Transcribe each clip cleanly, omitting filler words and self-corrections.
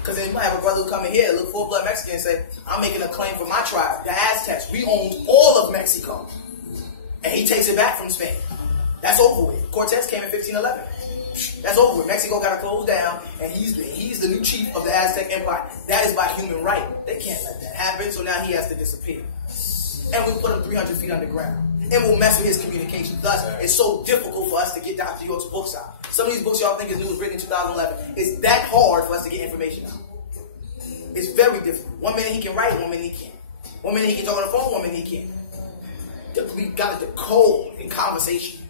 Because then you might have a brother who come in here, look full-blood Mexican and say, I'm making a claim for my tribe, the Aztecs. We owned all of Mexico. And he takes it back from Spain. That's over with. Cortez came in 1511. That's over with. Mexico got to close down, and he's the new chief of the Aztec Empire. That is by human right. They can't let that happen, so now he has to disappear. And we put him 300 feet underground. And we'll mess with his communication. Thus, it's so difficult for us to get Dr. York's books out. Some of these books y'all think is new was written in 2011. It's that hard for us to get information out. It's very difficult. 1 minute he can write, 1 minute he can't. 1 minute he can talk on the phone, 1 minute he can't. We got the code in conversation.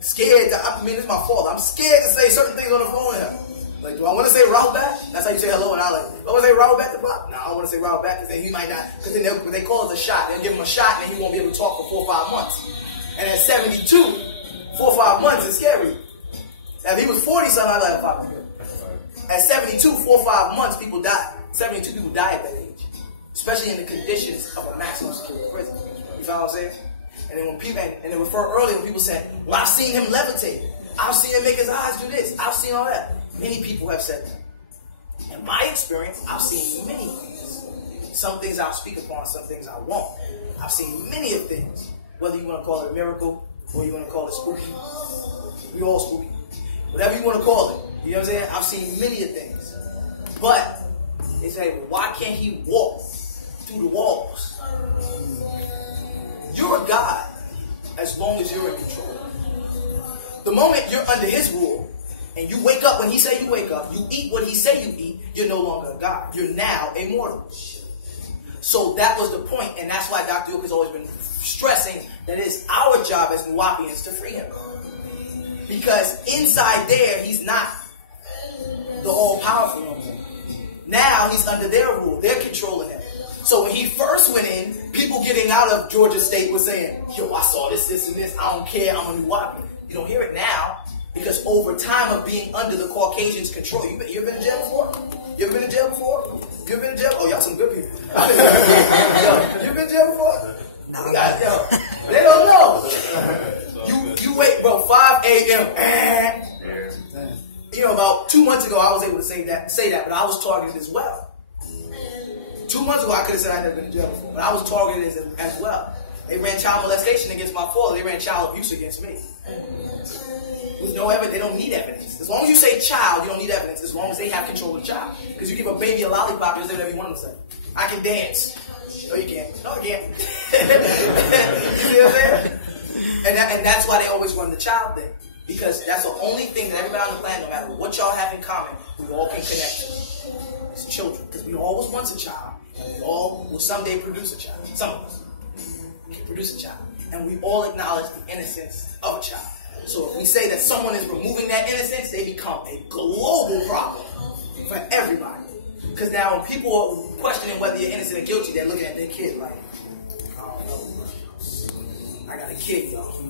Scared to, I mean, it's my fault. I'm scared to say certain things on the phone here. Like, do I want to say Raul back? That's how you say hello, and I like, do I want to say Raul back to Bob? No, I don't want to say Raul back because then he might not, because then they call it a shot. They'll give him a shot and he won't be able to talk for 4 or 5 months. And at 72, 4 or 5 months is scary. Now, if he was 40-something, I'd like, probably good. At 72, 4 or 5 months, people die. 72 people die at that age. Especially in the conditions of a maximum security prison. You follow what I'm saying? And then when people, and they refer earlier when people said, well, I've seen him levitate. I've seen him make his eyes do this. I've seen all that. Many people have said that. In my experience, I've seen many things. Some things I'll speak upon, some things I won't. I've seen many of things. Whether you want to call it a miracle or you want to call it spooky. We all spooky. Whatever you want to call it. You know what I'm saying? I've seen many of things. But they say, well, why can't he walk through the walls? You're a God as long as you're in control. The moment you're under his rule and you wake up when he say you wake up, you eat what he say you eat, you're no longer a God. You're now a mortal. So that was the point, and that's why Dr. York has always been stressing that it's our job as Nuwapians to free him. Because inside there, he's not the all-powerful no more. Now he's under their rule. They're controlling him. So when he first went in, people getting out of Georgia State were saying, yo, I saw this, this, and this. I don't care. I'm a Nuwapian. You don't hear it now because over time of being under the Caucasians' control. You ever been in jail before? You ever been in jail before? You ever been in jail? Oh, y'all some good people. Yo, you been in jail before? Yo, they don't know. You wait, bro, 5 a.m. You know, about 2 months ago, I was able to say that, but I was targeted as well. 2 months ago, I could have said I'd never been in jail before, but I was targeted as well. They ran child molestation against my father. They ran child abuse against me. With no evidence, they don't need evidence. As long as you say child, you don't need evidence. As long as they have control of the child. Because you give a baby a lollipop, you'll say whatever you want them to say. I can dance. No, you can't. No, you can't. You see what I'm saying? And that's why they always run the child thing. Because that's the only thing that everybody on the planet, no matter what y'all have in common, we all can connect to. It's children. Because we all was once a child. And we all will someday produce a child. Some of us can produce a child. And we all acknowledge the innocence of a child. So if we say that someone is removing that innocence, they become a global problem for everybody. Because now when people are questioning whether you're innocent or guilty, they're looking at their kid like, I don't know. I got a kid, y'all.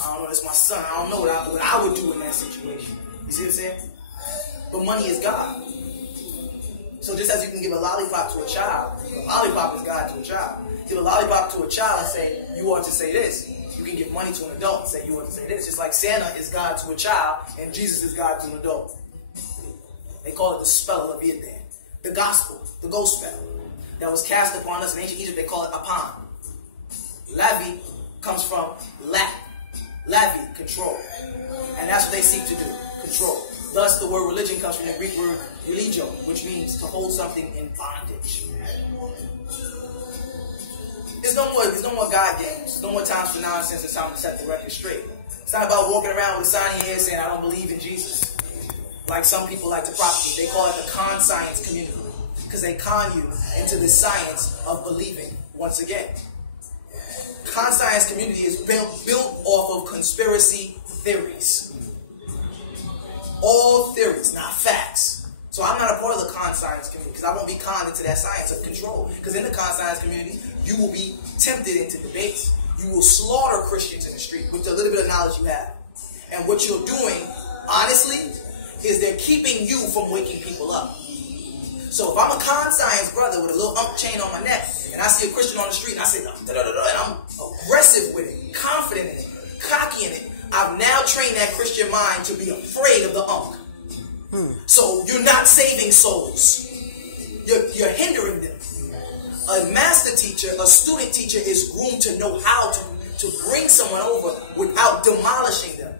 I don't know, it's my son. I don't know what I would do in that situation. You see what I'm saying? But money is God. So just as you can give a lollipop to a child, a lollipop is God to a child. Give a lollipop to a child and say, you ought to say this. You can give money to an adult and say, you ought to say this. Just like Santa is God to a child and Jesus is God to an adult. They call it the spell of Leviathan. The gospel, the ghost spell that was cast upon us in ancient Egypt, they call it Apan. Lavi comes from Latin. Lavi, control. And that's what they seek to do, control. Thus, the word religion comes from the Greek word religio, which means to hold something in bondage. There's no more God games. No more times for nonsense. It's time to set the record straight. It's not about walking around with a sign in your head saying, I don't believe in Jesus. Like some people like to propagate. They call it the con science community. Because they con you into the science of believing once again. Con science community is built off of conspiracy theories. All theories, not facts. So I'm not a part of the con science community because I won't be conned into that science of control. Because in the con science community, you will be tempted into debates. You will slaughter Christians in the street with the little bit of knowledge you have. And what you're doing, honestly, is they're keeping you from waking people up. So if I'm a con science brother with a little chain on my neck, and I see a Christian on the street, and I say, and I'm aggressive with it, confident in it, cocky in it, I've now trained that Christian mind to be afraid of the unk. So you're not saving souls. You're hindering them. A master teacher, a student teacher is groomed to know how to bring someone over without demolishing them.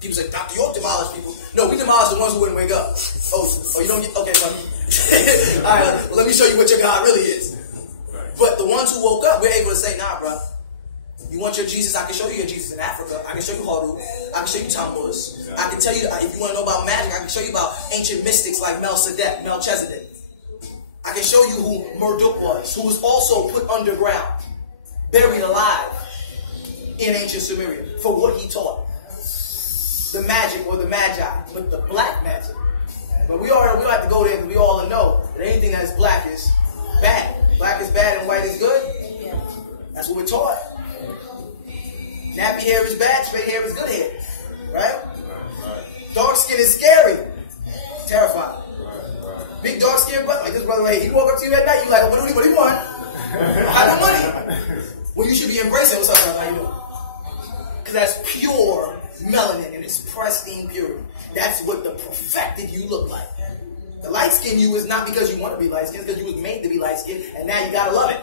People say, Dr. York demolished people. No, we demolished the ones who wouldn't wake up. Oh, you don't get, okay, buddy. All right, well, let me show you what your God really is. But the ones who woke up, we're able to say, nah, bro. You want your Jesus? I can show you your Jesus in Africa. I can show you Horu. I can show you Tammuz. I can tell you, if you want to know about magic, I can show you about ancient mystics like Melchizedek. I can show you who Marduk was, who was also put underground, buried alive in ancient Sumeria for what he taught. The magic or the magi, but the black magic. But we don't have to go there because we all know that anything that's black is bad. Black is bad and white is good. That's what we're taught. Nappy hair is bad, straight hair is good hair. Right? Dark skin is scary. Terrifying. Big dark skin butt like this brother right here. He walk up to you at night, you like, what do you want? I got money. Well, you should be embracing what's up, brother. How you doing? Because that's pure melanin in its pristine purity. That's what the perfected you look like. The light skin you is not because you want to be light skinned, because you was made to be light skinned, and now you gotta love it.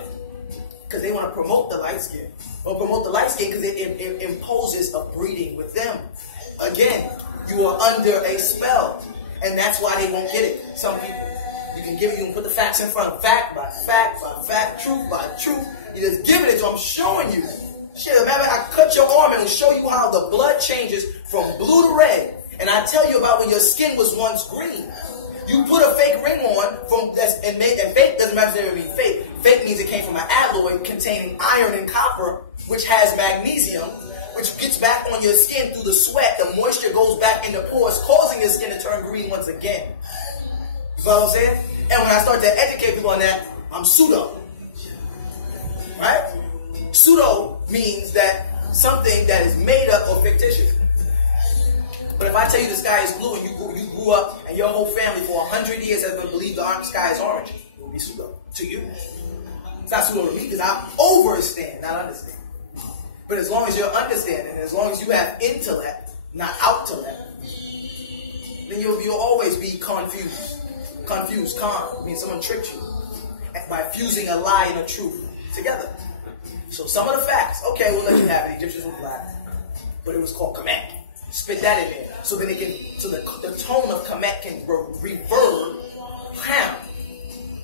Because they want to promote the light skin. Or promote the light skin because it imposes a breeding with them. Again, you are under a spell. And that's why they won't get it. Some people, you can put the facts in front of fact by fact by fact, truth by truth. You just giving it to them, showing you. Shit, remember I cut your arm and show you how the blood changes from blue to red. And I tell you about when your skin was once green. You put a fake ring on and fake doesn't necessarily mean fake. Fake means it came from an alloy containing iron and copper, which has magnesium, which gets back on your skin through the sweat. The moisture goes back in the pores, causing your skin to turn green once again. You follow what I'm saying? And when I start to educate people on that, I'm pseudo. Right? Pseudo means that something that is made up or fictitious. But if I tell you the sky is blue and you grew up and your whole family for 100 years has believed the sky is orange, it will be pseudo to you. It's not pseudo to me because I overstand, not understand. But as long as you're understanding, as long as you have intellect, not outtellect, then you'll always be confused. Confused, means someone tricked you by fusing a lie and a truth together. So some of the facts, okay, we'll let you have it. Egyptians were black, but it was called Kemet. Spit that in there, so then the tone of Kemet can reverb Ham,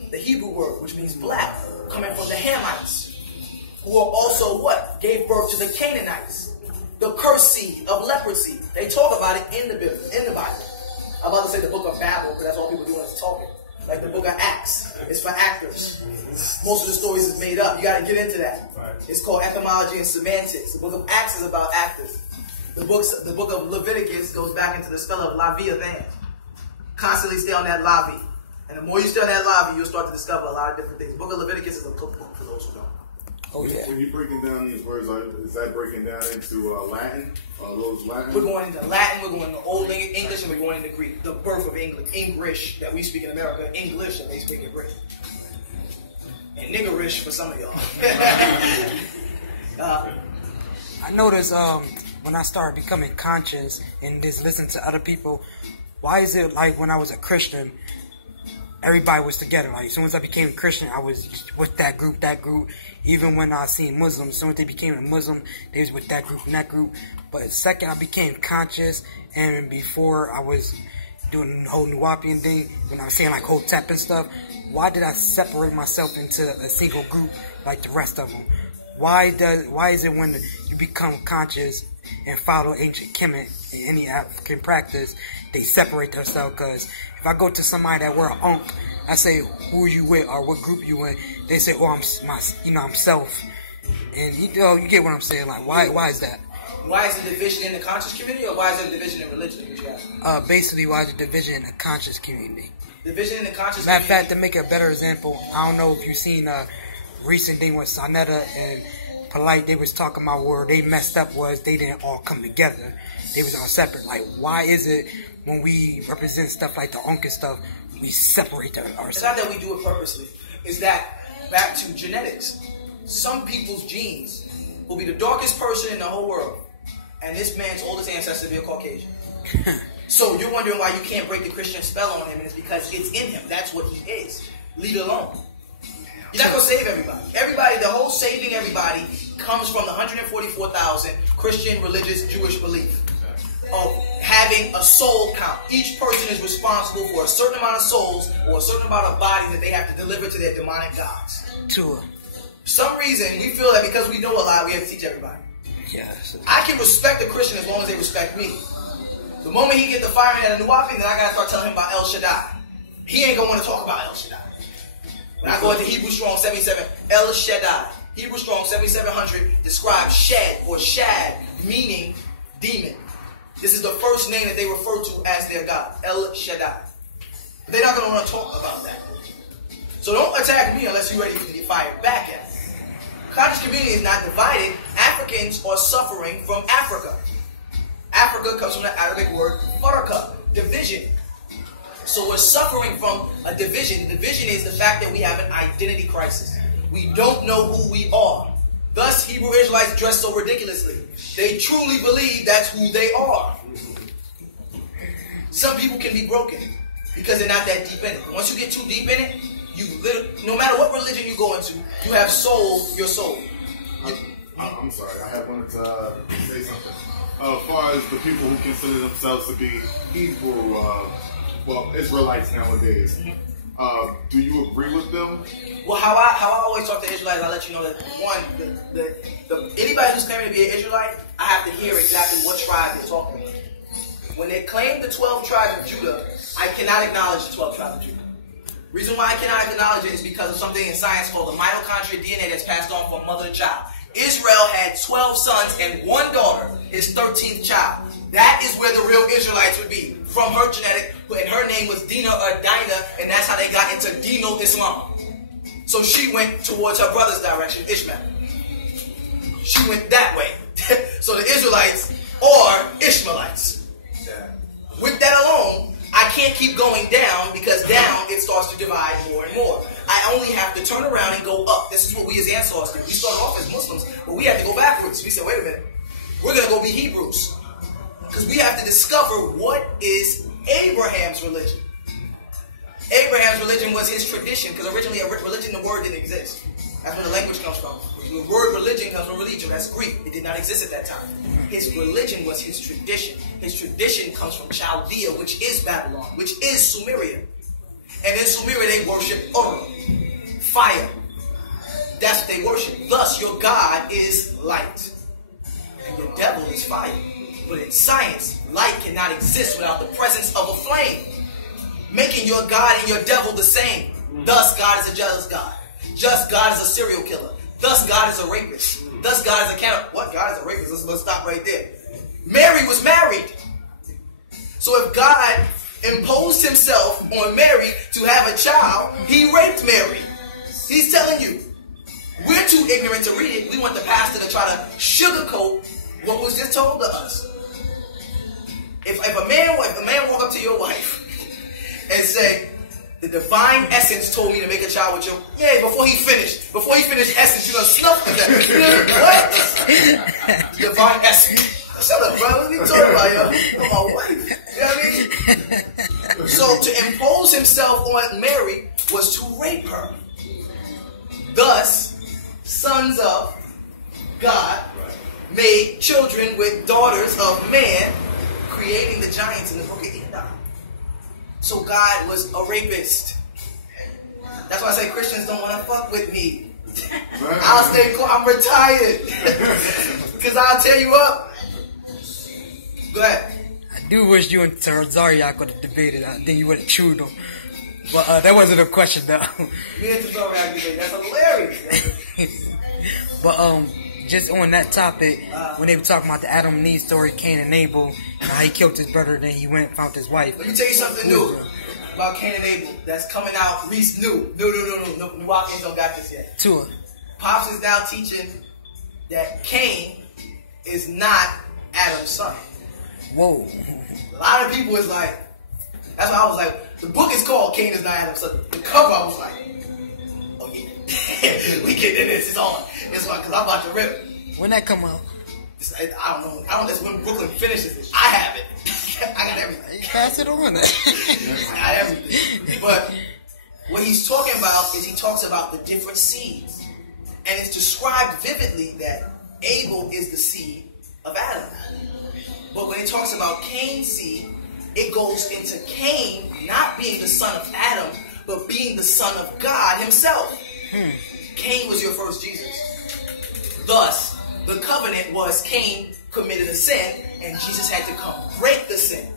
the Hebrew word, which means black, coming from the Hamites, who are also what? Gave birth to the Canaanites, the cursed seed of leprosy. They talk about it in the Bible. I'm about to say the book of Babel, because that's all people doing is talking. Like the book of Acts, it's for actors. Most of the stories is made up. You got to get into that. It's called etymology and semantics. The book of Acts is about actors. The book of Leviticus goes back into the spell of Leviathan. Constantly stay on that Lavi. And the more you stay on that Lavi, you'll start to discover a lot of different things. The book of Leviticus is a cookbook for those who don't. Oh, yeah. When you're breaking down these words, is that breaking down into Latin? Those Latin? We're going into Latin, we're going into Old English, and we're going into Greek. The birth of English that we speak in America, English that they speak in Britain. And niggerish for some of y'all. I noticed when I started becoming conscious and just listening to other people, why is it like when I was a Christian, everybody was together? Like as soon as I became a Christian, I was with that group. Even when I seen Muslims, as soon as they became a Muslim, they was with that group and that group. But the second I became conscious, and before I was doing the whole Nuwapian thing, when I was saying like Hotep and stuff, why did I separate myself into a single group like the rest of them? Why is it when you become conscious and follow ancient Kemet in any African practice, they separate themselves? Because if I go to somebody that wear an Ankh, I say, who are you with or what group you in? They say, oh, I'm self. And you get what I'm saying? Like, why is that? Why is the division in the conscious community, or why is there division in religion? Basically, why is the division in the conscious community? Division in the conscious community. Matter of fact, to make a better example, I don't know if you've seen recent thing with Sonetta and Polite. They was talking about where they messed up was they didn't all come together. They was all separate. Like, why is it when we represent stuff like the Ankh and stuff, we separate ourselves? It's not that we do it purposely. It's that back to genetics. Some people's genes will be the darkest person in the whole world, and this man's oldest ancestor be a Caucasian. So you're wondering why you can't break the Christian spell on him, and it's because it's in him. That's what he is. Leave it alone. You're not going to save everybody. Everybody, the whole saving everybody comes from the 144,000 Christian, religious, Jewish belief of having a soul count. Each person is responsible for a certain amount of souls or a certain amount of bodies that they have to deliver to their demonic gods. For some reason, we feel that because we know a lot, we have to teach everybody. Yes. I can respect a Christian as long as they respect me. The moment he get the fireman at a new outfit, then I got to start telling him about El Shaddai. He ain't going to want to talk about El Shaddai. When I go into Hebrew Strong 77, El Shaddai, Hebrew Strong 7700 describes Shed or Shad, meaning demon. This is the first name that they refer to as their God, El Shaddai. They're not going to want to talk about that. So don't attack me unless you're ready to get fired back at me. Conscious community is not divided. Africans are suffering from Africa. Africa comes from the Arabic word faraka, division. So we're suffering from a division. The division is the fact that we have an identity crisis. We don't know who we are. Thus, Hebrew Israelites dress so ridiculously. They truly believe that's who they are. Some people can be broken because they're not that deep in it. Once you get too deep in it, no matter what religion you go into, you have soul, your soul. I'm sorry, I had wanted to say something. As far as the people who consider themselves to be Hebrew, Israelites nowadays, do you agree with them? Well, how I always talk to Israelites, I let you know that one, anybody who's claiming to be an Israelite, I have to hear exactly what tribe they're talking about. When they claim the 12 tribes of Judah, I cannot acknowledge the 12 tribes of Judah. Reason why I cannot acknowledge it is because of something in science called the mitochondrial DNA that's passed on from mother to child. Israel had 12 sons and one daughter, his 13th child. That is where the real Israelites would be, from her genetic, and her name was Dina or Dinah, and that's how they got into Dino Islam. So she went towards her brother's direction, Ishmael. She went that way. So the Israelites are Ishmaelites. With that alone, I can't keep going down, because down it starts to divide more and more. I only have to turn around and go up. This is what we as Ansars do. We started off as Muslims, but we had to go backwards. We said, wait a minute, we're going to go be Hebrews. Because we have to discover what is Abraham's religion. Abraham's religion was his tradition, because originally a religion, the word didn't exist. That's where the language comes from. The word religion comes from religion. That's Greek. It did not exist at that time. His religion was his tradition. His tradition comes from Chaldea, which is Babylon, which is Sumeria. And in Sumeria they worship fire. That's what they worship. Thus, your God is light. And your devil is fire. But in science, light cannot exist without the presence of a flame, making your God and your devil the same. Thus, God is a jealous God. Just God is a serial killer. Thus, God is a rapist. Thus, God is a cannibal. What? God is a rapist? Let's stop right there. Mary was married. So if God imposed himself on Mary to have a child, he raped Mary. He's telling you. We're too ignorant to read it. We want the pastor to try to sugarcoat what was just told to us. If a man walk up to your wife and say, the divine essence told me to make a child with you. Yeah, before he finished essence, you done snuffed it. What? Divine essence. Shut up, bro. What are you talking about, yo? You're my wife. You know what I mean? So to impose himself on Mary was to rape her. Thus, sons of God made children with daughters of man, creating the giants in the book of Enoch. So God was a rapist. That's why I say Christians don't want to fuck with me. I'll stay cool. I'm retired. Because I'll tear you up. Go ahead. I do wish you and Tazariak would have debated. Then you would have chewed them. But that wasn't a question, though. Me and Tazariak debate. That's hilarious. But just on that topic, when they were talking about the Adam and Eve story, Cain and Abel, and how he killed his brother, then he went and found his wife. Let me tell you something new about Cain and Abel that's coming out. Reese new. No. New Watkins don't got this yet. Tua. Pops is now teaching that Cain is not Adam's son. Whoa. A lot of people is like, that's why I was like, the book is called Cain is not Adam's son. The cover, I was like, oh yeah, we getting in this. It's on. It's on, because I'm about to rip. When that come out? I don't know. That's when Brooklyn finishes it. I have it. I got everything. Pass it on. I got everything. But what he's talking about is he talks about the different seeds. And it's described vividly that Abel is the seed of Adam. But when it talks about Cain's seed, it goes into Cain not being the son of Adam, but being the son of God himself. Cain was your first Jesus. Thus, the covenant was Cain committed a sin, and Jesus had to come break the sin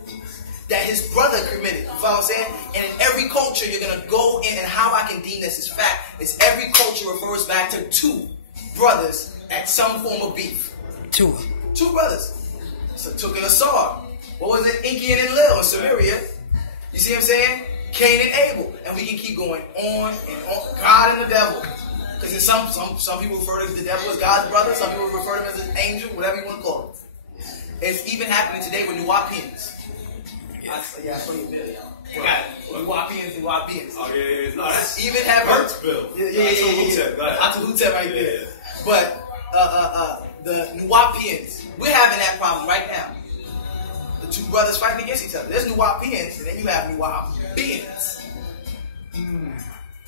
that his brother committed. You follow what I'm saying? And in every culture, you're going to go in, and how I can deem this as fact is every culture refers back to two brothers at some form of beef. Two brothers. So took an Asar. What was it? Inky and Enlil in Samaria. You see what I'm saying? Cain and Abel. And we can keep going on and on. God and the devil. Because some people refer to the devil as God's brother. Some people refer to him as an angel, whatever you want to call it. It's even happening today with Nuwapians. I saw your video. Nuwapians. Oh, yeah. No, that's even happening. Hurts Bill. Yeah. Atahutep right there. But the Nuwapians, we're having that problem right now. The two brothers fighting against each other. There's Nuwapians, and then you have Nuwapians.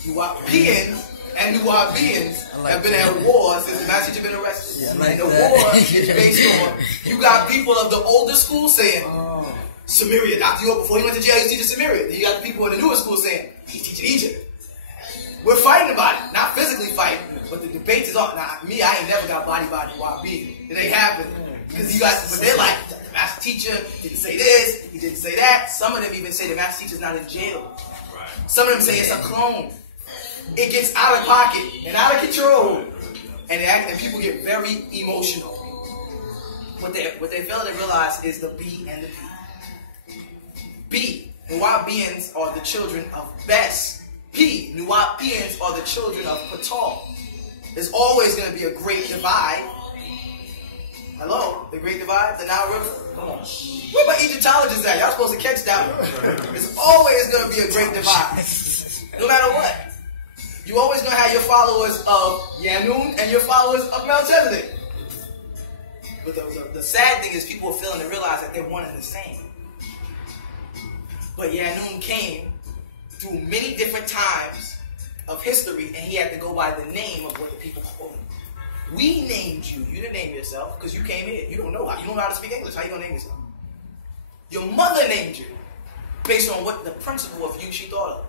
Nuwapians and Nuwapians have been at war since the master teacher been arrested. And the war is based on, you got people of the older school saying, Samaria, Dr. York, before he went to jail, he was teaching Samaria. Then you got the people in the newer school saying, he's teaching Egypt. We're fighting about it. Not physically fighting, but the debates is on. Now, me, I ain't never got body Nuwapi. It ain't happened. Because you guys, but they're like, the master teacher didn't say this, he didn't say that. Some of them even say the master teacher's not in jail. right. Some of them say it's a clone. It gets out of pocket and out of control. And people get very emotional. What they fail to realize is the B and the P. B, Nuwapians are the children of Bes. P, Nuwapians are the children of Patal. There's always going to be a great divide. Hello? The Great Divide? The Nile River? Come on. Where my Egyptologists at? Y'all supposed to catch that one. There's always going to be a great divide. No matter what. You always going to have your followers of Yanun and your followers of Melchizedek. But the sad thing is people are failing to realize that they're one and the same. But Yanun came through many different times of history, and he had to go by the name of what the people called him. We named you. You didn't name yourself because you came here. You don't know how. You don't know how to speak English. How you gonna name yourself? Your mother named you based on what the principle of you she thought of.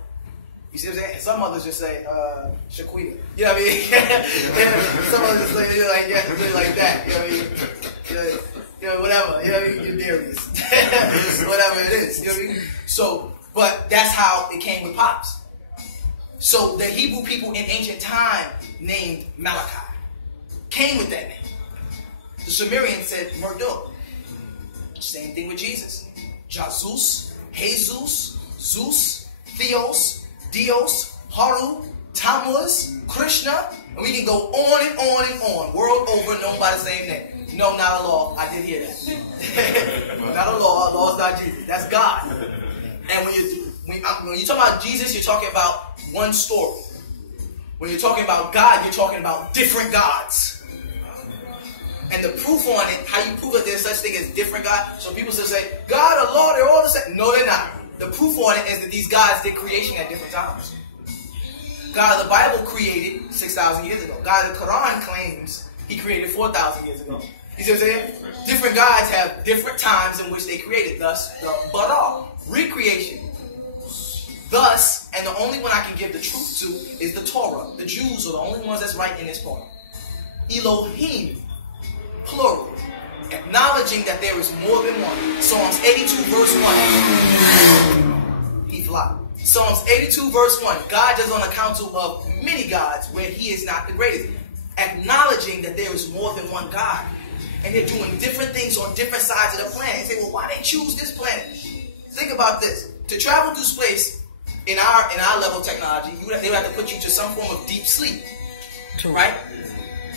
You see what I'm saying? And some mothers just say, Shaquita. You know what I mean? Some mothers just say, you're like that. You know what I mean? You know, whatever. You know what I mean? You're Darius. Whatever it is. You know what I mean? So, but that's how it came with Pops. So the Hebrew people in ancient time named Malachi came with that name. The Sumerians said Marduk. Same thing with Jesus. Jesus, Jesus, Zeus, Theos, Dios, Haru, Tammuz, Krishna, and we can go on and on and on. World over, known by the same name. No, not a law. I did hear that. Not a law. A law is not Jesus. That's God. And when you talk about Jesus, you're talking about one story. When you're talking about God, you're talking about different gods. And the proof on it, how you prove that there's such thing as different gods. So people still say, God, Allah, they're all the same. No, they're not. The proof on it is that these gods did creation at different times. God, the Bible created 6,000 years ago. God, the Quran claims he created 4,000 years ago. You see what I'm saying? Different gods have different times in which they created. Thus, the bara, recreation. Thus, and the only one I can give the truth to is the Torah. The Jews are the only ones that's right in this part. Elohim, plural. Acknowledging that there is more than one. Psalms 82 verse 1. He fly. Psalms 82 verse 1. God does on a council of many gods where he is not the greatest. Acknowledging that there is more than one God. And they're doing different things on different sides of the planet. You say, well, why they choose this planet? Think about this. To travel to space, in our level of technology, they would have to put you to some form of deep sleep. Right?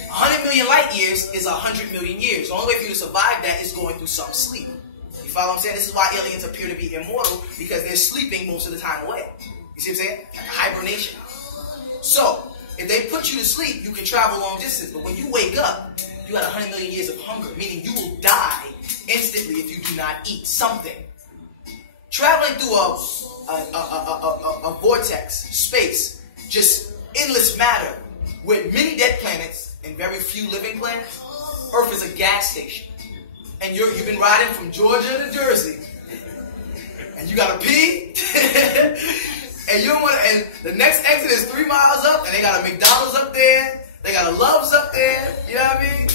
100 million light years is 100 million years. The only way for you to survive that is going through some sleep. You follow what I'm saying? This is why aliens appear to be immortal, because they're sleeping most of the time away. You see what I'm saying? Like hibernation. So, if they put you to sleep, you can travel long distance. But when you wake up, you got 100 million years of hunger, meaning you will die instantly if you do not eat something. traveling through a vortex, space, just endless matter, with many dead planets and very few living planets. Earth is a gas station. And you've been riding from Georgia to Jersey. And you gotta pee. And you don't want to, and the next exit is 3 miles up, and they got a McDonald's up there, they got a Love's up there, you know what I mean?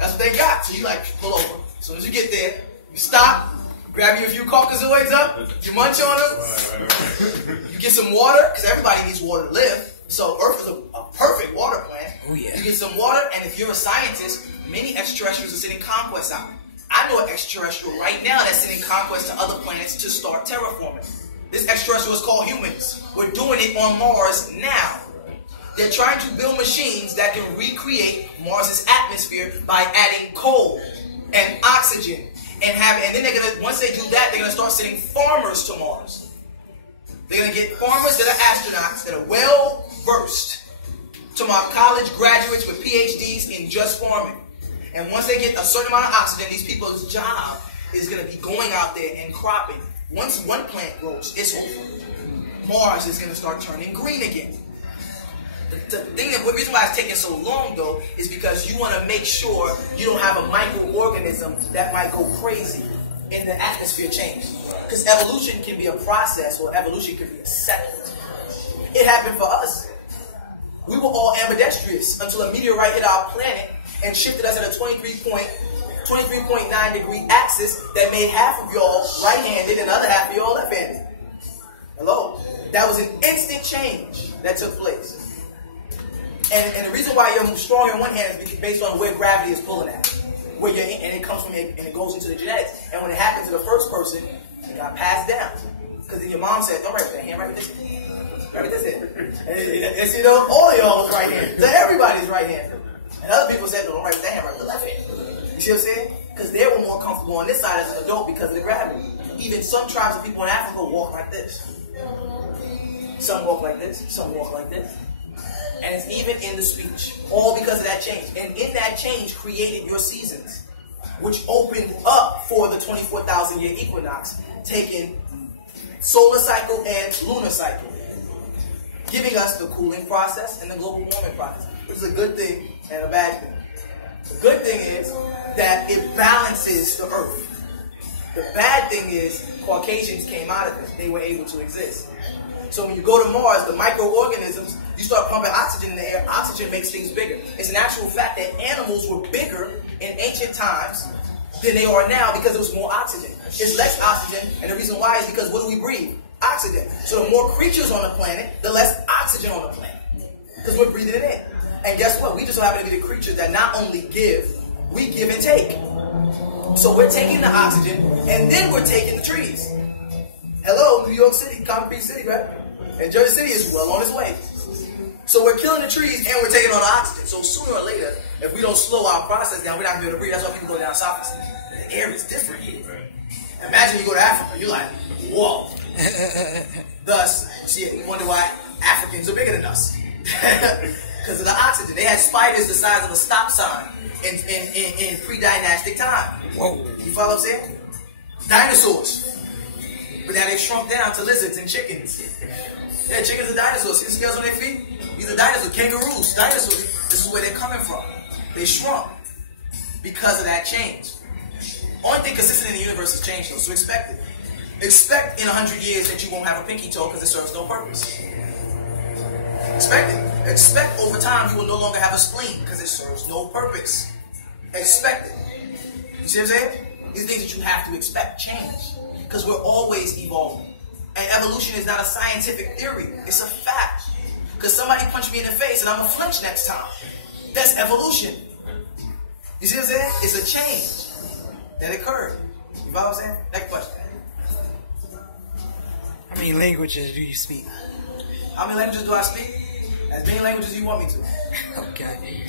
That's what they got. So you like pull over. As soon as you get there, you stop, grab you a few Caucasoids up, you munch on them, you get some water, because everybody needs water to live. So Earth is a perfect water plant. Oh yeah. You get some water, and if you're a scientist, many extraterrestrials are sending conquests out. I know an extraterrestrial right now that's sending conquests to other planets to start terraforming. This extraterrestrial is called humans. We're doing it on Mars now. They're trying to build machines that can recreate Mars's atmosphere by adding coal and oxygen and then they're gonna, once they do that, they're gonna start sending farmers to Mars. They're gonna get farmers that are astronauts that are well versed, to my college graduates with PhDs in just farming. And once they get a certain amount of oxygen, these people's job is gonna be going out there and cropping. Once one plant grows, it's over. Mars is going to start turning green again. The reason why it's taking so long, though, is because you want to make sure you don't have a microorganism that might go crazy in the atmosphere change. Because evolution can be a process, or evolution can be a second. It happened for us. We were all ambidextrous until a meteorite hit our planet and shifted us at a 23.9 degree axis that made half of y'all right-handed and the other half of y'all left-handed. Hello? That was an instant change that took place. And the reason why you're strong in one hand is based on where gravity is pulling at. And it comes from it, and it goes into the genetics. And when it happened to the first person, it got passed down. Because then your mom said, don't write with that hand, write with this hand. Write with this hand. And you know, all of y'all was right-handed. So everybody's right-handed. And other people said, no, don't write with that hand, write with the left hand. You see what I'm saying? Because they were more comfortable on this side as an adult because of the gravity. Even some tribes of people in Africa walk like this. Some walk like this, some walk like this. And it's even in the speech. All because of that change. And in that change created your seasons, which opened up for the 24,000-year equinox, taking solar cycle and lunar cycle, giving us the cooling process and the global warming process, which is a good thing and a bad thing. The good thing is that it balances the Earth. The bad thing is Caucasians came out of it. They were able to exist. So when you go to Mars, the microorganisms, you start pumping oxygen in the air. Oxygen makes things bigger. It's an actual fact that animals were bigger in ancient times than they are now because there was more oxygen. It's less oxygen, and the reason why is because what do we breathe? Oxygen. So the more creatures on the planet, the less oxygen on the planet. Because we're breathing it in. And guess what? We just so happen to be the creatures that not only give, we give and take. So we're taking the oxygen, and then we're taking the trees. Hello, New York City, Concrete City, right? And Jersey City is well on its way. So we're killing the trees, and we're taking on the oxygen. So sooner or later, if we don't slow our process down, we're not going to be able to breathe. That's why people go down south and say, the air is different here. Imagine you go to Africa, you're like, whoa. Thus, see, we wonder why Africans are bigger than us. Because of the oxygen. They had spiders the size of a stop sign in pre-dynastic time. Whoa. You follow what I'm saying? Dinosaurs. But now they've shrunk down to lizards and chickens. Yeah, chickens are dinosaurs. See the scales on their feet? These are dinosaurs. Kangaroos. Dinosaurs. This is where they're coming from. They shrunk because of that change. Only thing consistent in the universe is change, though, so expect it. Expect in 100 years that you won't have a pinky toe because it serves no purpose. Expect it. Expect over time you will no longer have a spleen because it serves no purpose. Expect it. You see what I'm saying? These are things that you have to expect change because we're always evolving. And evolution is not a scientific theory. It's a fact. Because somebody punched me in the face and I'm going to flinch next time. That's evolution. You see what I'm saying? It's a change that occurred. You follow what I'm saying? Next question. How many languages do you speak? How many languages do I speak? As many languages as you want me to. Okay.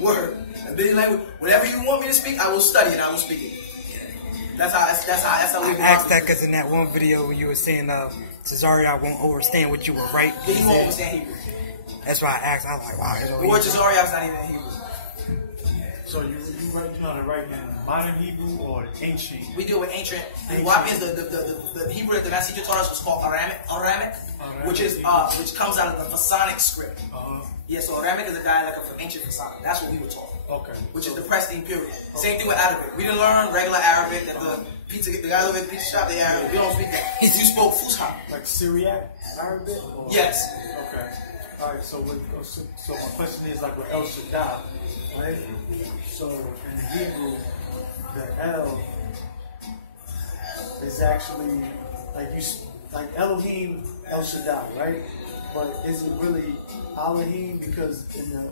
Word. As many languages. Whatever you want me to speak, I will study and I will speak it. That's how we I asked that because in that one video when you were saying Cesaria won't understand what you were right. Yeah, he won't understand Hebrew. That's why I asked. I was like, wow. The word Cesaria is not even in Hebrew. So you know how to write in modern Hebrew or ancient? We deal with ancient. The Wapians, the Hebrew that the master teacher taught us was called Aramic, which comes out of the Phasonic script. Yeah, so Aramic is a dialect of ancient Phasonic. That's what we were taught. Okay. Which is the Preston period. Same thing with Arabic. We didn't learn regular Arabic at the guys over at the pizza shop. They Arabic. We don't speak that. You spoke Fusha. Like Syriac Arabic? Or? Yes. Okay. All right. So my question is like with El Shaddai, right? So in the Hebrew, the El is actually like Elohim, El Shaddai, right? But is it really Elohim because in the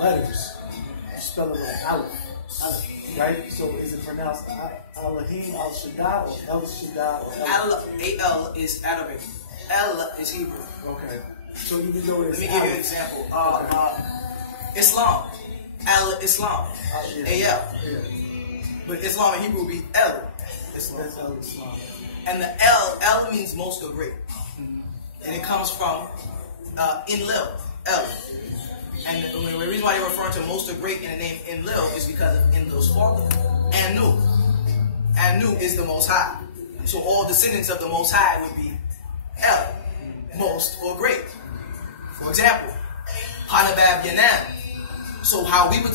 letters you spell it with Aleph, right? So is it pronounced Elohim, El Shaddai, or El Shaddai, or Al is Arabic. El is Hebrew. Okay. So even though it's let me give you an example. Islam, Al-Islam, A-L. Yeah. But Islam in Hebrew would be El. Islam. And the El means most or great. And it comes from Enlil, El. And the reason why you're referring to most or great in the name Enlil is because of Enlil's father, Anu. Anu is the Most High. So all descendants of the Most High would be El, most or great. For example, Hanabab Yanan. So how we would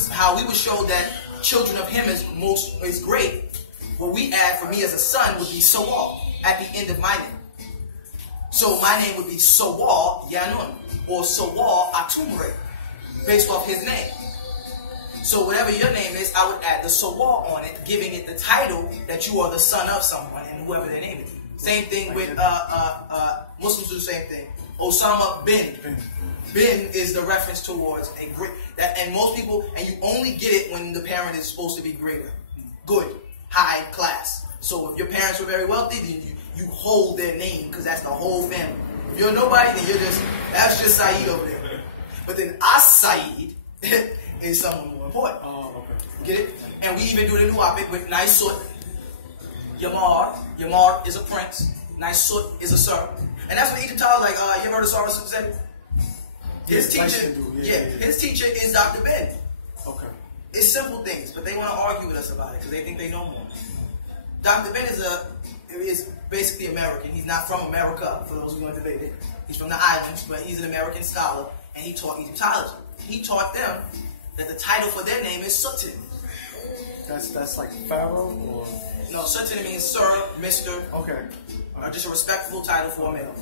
show that children of him is great. What we add for me as a son would be Sawal at the end of my name. So my name would be Sawal Yanun or Sawal Atumre based off his name. So whatever your name is, I would add the Sawal on it, giving it the title that you are the son of someone and whoever their name is. Same thing with Muslims do the same thing. Osama bin. Bin is the reference towards a great and most people, and you only get it when the parent is supposed to be greater, good, high class. So if your parents were very wealthy, then you hold their name because that's the whole family. If you're nobody, then that's just Saeed over there. But then As-Saeed is someone more important. Oh, okay. Get it? And we even do the Nuwapic with Naisut, Yamar. Yamar is a prince. Naisut is a sir. And that's what Egyptology, like, you ever heard of Sarah said? His teacher, his teacher is Dr. Ben. Okay. It's simple things, but they want to argue with us about it because they think they know more. Dr. Ben is basically American. He's not from America, for those who want to debate it. He's from the islands, but he's an American scholar, and he taught Egyptology. He taught them that the title for their name is Sultan. That's like Pharaoh, or? No, Sultan means Sir, Mr. Okay. Or just a respectful title for a male.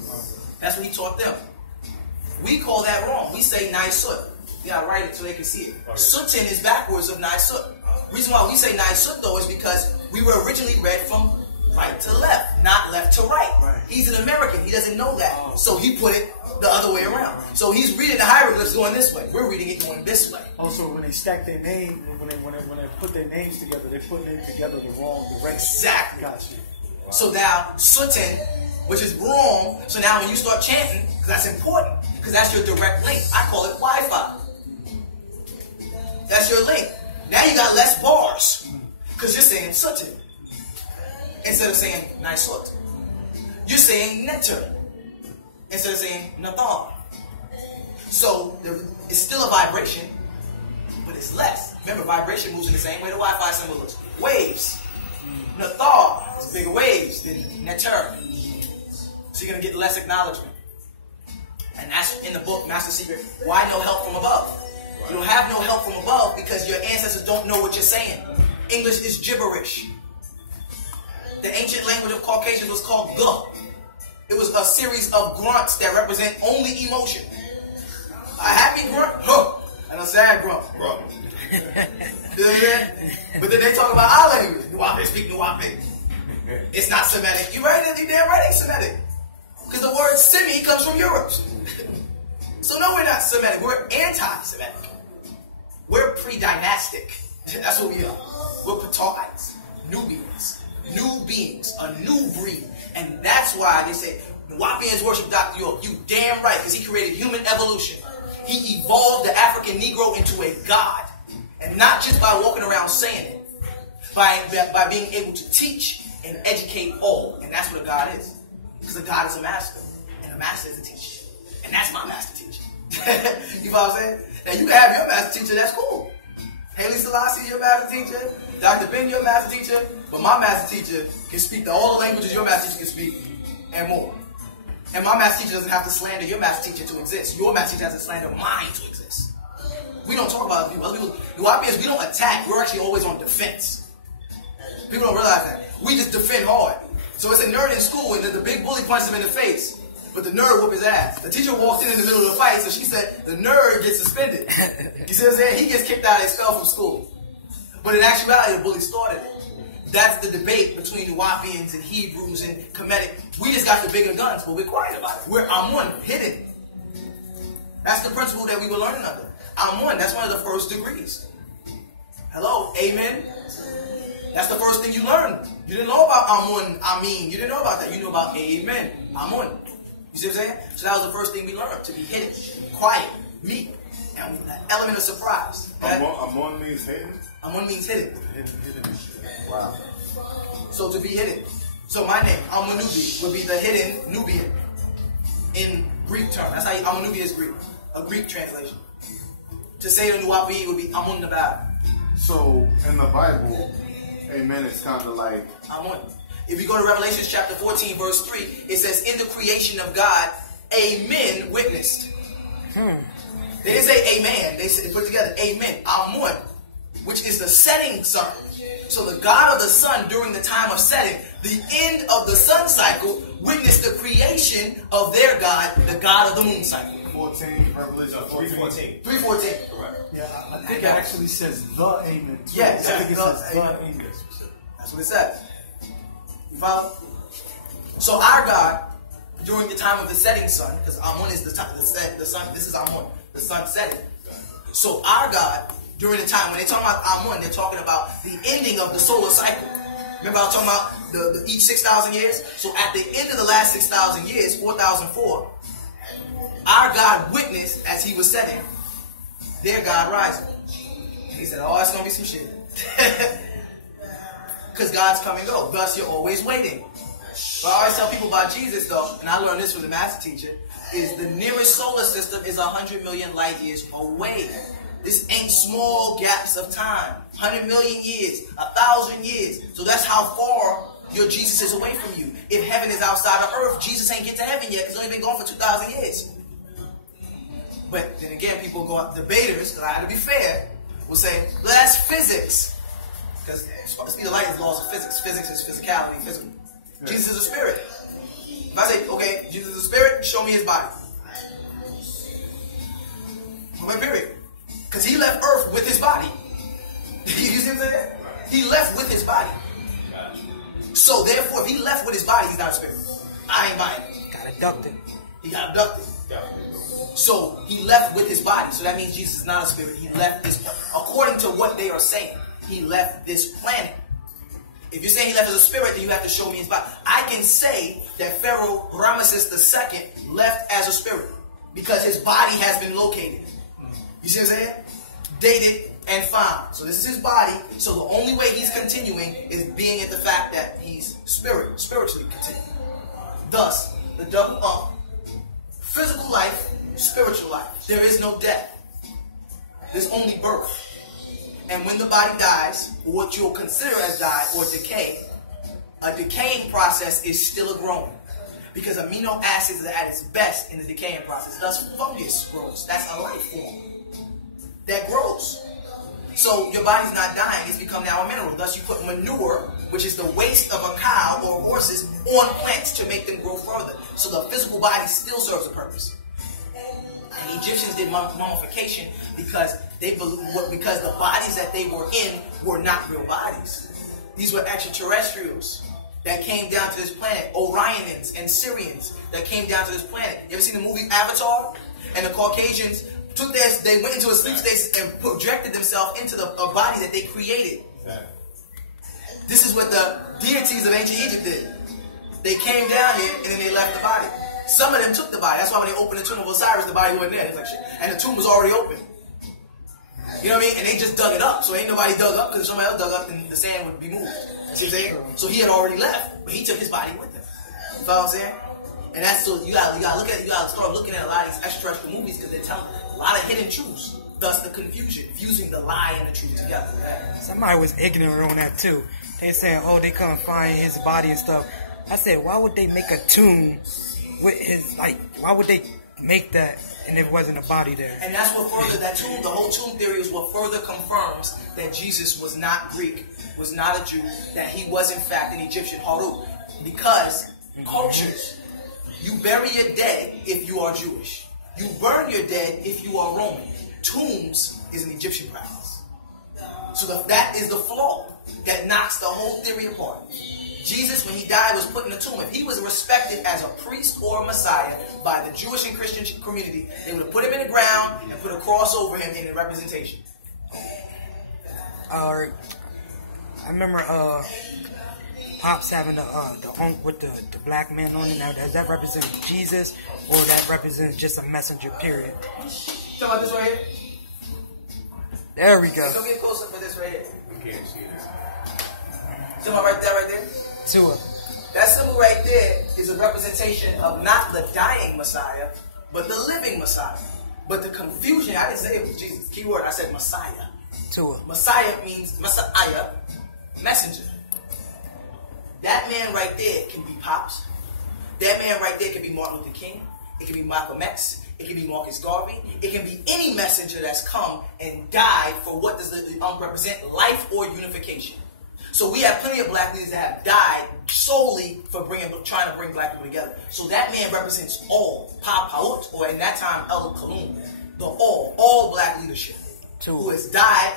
That's what he taught them. We call that wrong. We say Naisut. You gotta write it so they can see it. Sultan is backwards of Naisut. Reason why we say Naisut though is because we were originally read from right to left, not left to right. He's an American. He doesn't know that. So he put it the other way around. So he's reading the hieroglyphs going this way. We're reading it going this way. Also, when they stack their name, when they put their names together, they're putting it together the wrong direction. Exactly. Gotcha. So now Sultan, which is wrong. So now when you start chanting, because that's important, because that's your direct link. I call it Wi-Fi. That's your link. Now you got less bars because you're saying Sultan instead of saying Naisut. You're saying Netter instead of saying Nathan. So it's still a vibration, but it's less. Remember, vibration moves in the same way the Wi-Fi symbol looks. Waves. Nathan is bigger waves than Netter. So you're going to get less acknowledgement. And that's in the book, Master Secret. Why no help from above? You don't have no help from above because your ancestors don't know what you're saying. English is gibberish. The ancient language of Caucasians was called Guh. It was a series of grunts that represent only emotion. A happy grunt, huh, and a sad grunt, bro. But then they talk about our language. Nuwapic, speak Nuwapic. It's not Semitic. You right? You damn right ain't Semitic. Because the word Semi comes from Europe. So no, we're not Semitic. We're anti-Semitic. We're pre-dynastic. That's what we are. We're Patarites, Nubians, new beings, a new breed. And that's why they say, Nuwapians worship Dr. York. You damn right, because he created human evolution. He evolved the African Negro into a god. And not just by walking around saying it. By being able to teach and educate all. And that's what a god is. Because a god is a master. And a master is a teacher. And And that's my master teacher. You know what I'm saying? Now you can have your master teacher, that's cool. Haile Selassie, your master teacher. Dr. Ben, your master teacher. But my master teacher can speak all the languages your master teacher can speak and more. And my master teacher doesn't have to slander your master teacher to exist. Your master teacher has to slander mine to exist. We don't talk about other people. Other people, the YP is we don't attack. We're actually always on defense. People don't realize that. We just defend hard. So it's a nerd in school and the big bully punches him in the face. But the nerd whooped his ass. The teacher walked in the middle of the fight, so she said the nerd gets suspended. You see what I'm saying? He gets kicked out and expelled from school. But in actuality, the bully started it. That's the debate between the Wapians and Hebrews and Kemetic. We just got the bigger guns, but we're quiet about it. We're Amun, hidden. That's the principle that we were learning under. Amun, that's one of the first degrees. Hello, amen? That's the first thing you learned. You didn't know about Amun, Amin. You didn't know about that. You knew about amen, Amun. You see what I'm saying? So that was the first thing we learned, to be hidden, quiet, meek, and an element of surprise. Amun means hidden? Amun means hidden. Hidden. Wow. So to be hidden. So my name, Amunubi, would be the hidden Nubian in Greek term. That's how Amunubi is Greek, a Greek translation. To say the Nuwapi would be Amun Nabab. So in the Bible, amen is kind of like Amun. If you go to Revelation chapter 14, verse 3, it says, in the creation of God, amen witnessed. They didn't say amen. They put together amen. Amun, which is the setting sun. So the God of the sun during the time of setting, the end of the sun cycle, witnessed the creation of their God, the God of the moon cycle. 14, Revelation 3:14. 3:14. Correct. Yeah, I think it actually says the amen. Too. Yes, I think it says the amen. amen. That's what it says. You follow? So our God, during the time of the setting sun, because Amun is the sun, this is Amun, the sun setting. So our God, during the time, when they're talking about Amun, they're talking about the ending of the solar cycle. Remember I was talking about the each 6,000 years? So at the end of the last 6,000 years, 4004, our God witnessed, as he was setting, their God rising. He said, oh, that's going to be some shit. Because God's come and go. Thus, you're always waiting. But I always tell people about Jesus, though, and I learned this from the master teacher, is the nearest solar system is 100 million light years away. This ain't small gaps of time. 100 million years, 1,000 years. So that's how far your Jesus is away from you. If heaven is outside of earth, Jesus ain't get to heaven yet because he's only been gone for 2,000 years. But then again, people go up, debaters, because I had to be fair, will say, well, that's physics. Because the speed of light is laws of physics. Physics is physicality, physical. Yeah. Jesus is a spirit. If I say, okay, Jesus is a spirit, show me his body. Okay, period. Because he left earth with his body. You see what I'm saying? He left with his body. So therefore, if he left with his body, he's not a spirit. I ain't buying it. Got abducted. He got abducted. So he left with his body. So that means Jesus is not a spirit. He left this, according to what they are saying, he left this planet. If you're saying he left as a spirit, then you have to show me his body. I can say that Pharaoh Ramesses II left as a spirit because his body has been located. You see what I'm saying? Dated and found. So this is his body. So the only way he's continuing is being at the fact that he's spiritually continuing. Thus, the double physical life, spiritual life. There is no death. There's only birth. And when the body dies, or what you'll consider as die or decay, a decaying process is still a growing. Because amino acids are at its best in the decaying process. Thus, fungus grows. That's a life form that grows. So your body's not dying, it's become now a mineral. Thus you put manure, which is the waste of a cow or horses, on plants to make them grow further. So the physical body still serves a purpose. And the Egyptians did mummification because because the bodies that they were in were not real bodies. These were extraterrestrials that came down to this planet, Orionians and Syrians that came down to this planet. You ever seen the movie Avatar? And the Caucasians they went into a sleep state and projected themselves into a body that they created. This is what the deities of ancient Egypt did. They came down here and then they left the body. Some of them took the body. That's why when they opened the tomb of Osiris, the body wasn't there. It was like shit. And the tomb was already open. You know what I mean? And they just dug it up. So ain't nobody dug up, because if somebody else dug up, then the sand would be moved. See what I'm saying? So he had already left, but he took his body with him. You follow what I'm saying? And that's so you gotta start looking at a lot of these extraterrestrial movies because they're telling a lot of hidden truths. Thus the confusion, fusing the lie and the truth together. Somebody was ignorant on that too. They said, oh, they couldn't find his body and stuff. I said, why would they make a tomb with his, like, why would they make that and there wasn't a body there? And that's what further, that tomb, the whole tomb theory is what further confirms that Jesus was not Greek, was not a Jew, that he was in fact an Egyptian Haru. Because cultures, you bury your dead if you are Jewish. You burn your dead if you are Roman. Tombs is an Egyptian practice. So that is the flaw that knocks the whole theory apart. Jesus, when he died, was put in a tomb. If he was respected as a priest or a Messiah by the Jewish and Christian community, they would have put him in the ground and put a cross over him in representation. I remember Pops having the unk with the black man on it. Now, does that represent Jesus or that represents just a messenger, period? Talk about this right here. There we go. Don't get closer for this right here. I can't see that. Talk about right there. Tua. That symbol right there is a representation of not the dying Messiah, but the living Messiah. But the confusion, I didn't say it was Jesus. Key word, I said Messiah. Tua. Messiah means Messiah, messenger. That man right there can be Pops. That man right there can be Martin Luther King. It can be Malcolm X. It can be Marcus Garvey. It can be any messenger that's come and died for what does the represent, life or unification. So we have plenty of black leaders that have died solely for trying to bring black people together. So that man represents all, Paut, or in that time El Kalum, the all black leadership, who has died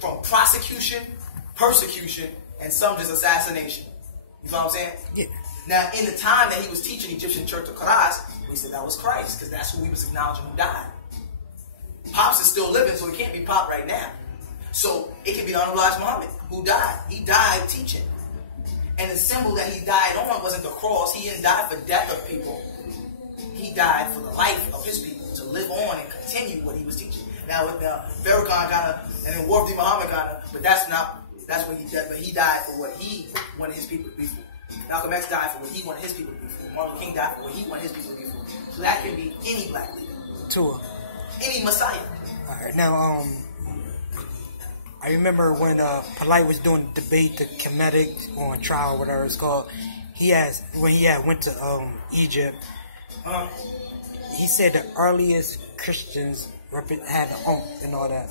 from prosecution, persecution, and some just assassination. You know what I'm saying? Yeah. Now, in the time that he was teaching Egyptian church of Karaz, we said that was Christ, because that's who we was acknowledging who died. Pops is still living, so he can't be Pop right now. So it can be the Honorable Elijah Muhammad, who died. He died teaching. And the symbol that he died on wasn't the cross. He didn't die for death of people. He died for the life of his people, to live on and continue what he was teaching. Now with Farrakhan kind of, and then Warfdi Muhammad kind of, but that's when he died. But he died for what he wanted his people to be for. Malcolm X died for what he wanted his people to be for. Martin Luther King died for what he wanted his people to be for. So that can be any black leader. Tua. Any Messiah. Alright, now, I remember when Polite was doing debate, the Kemetic on trial, whatever it's called. When he went to Egypt, he said the earliest Christians had the Ankh and all that.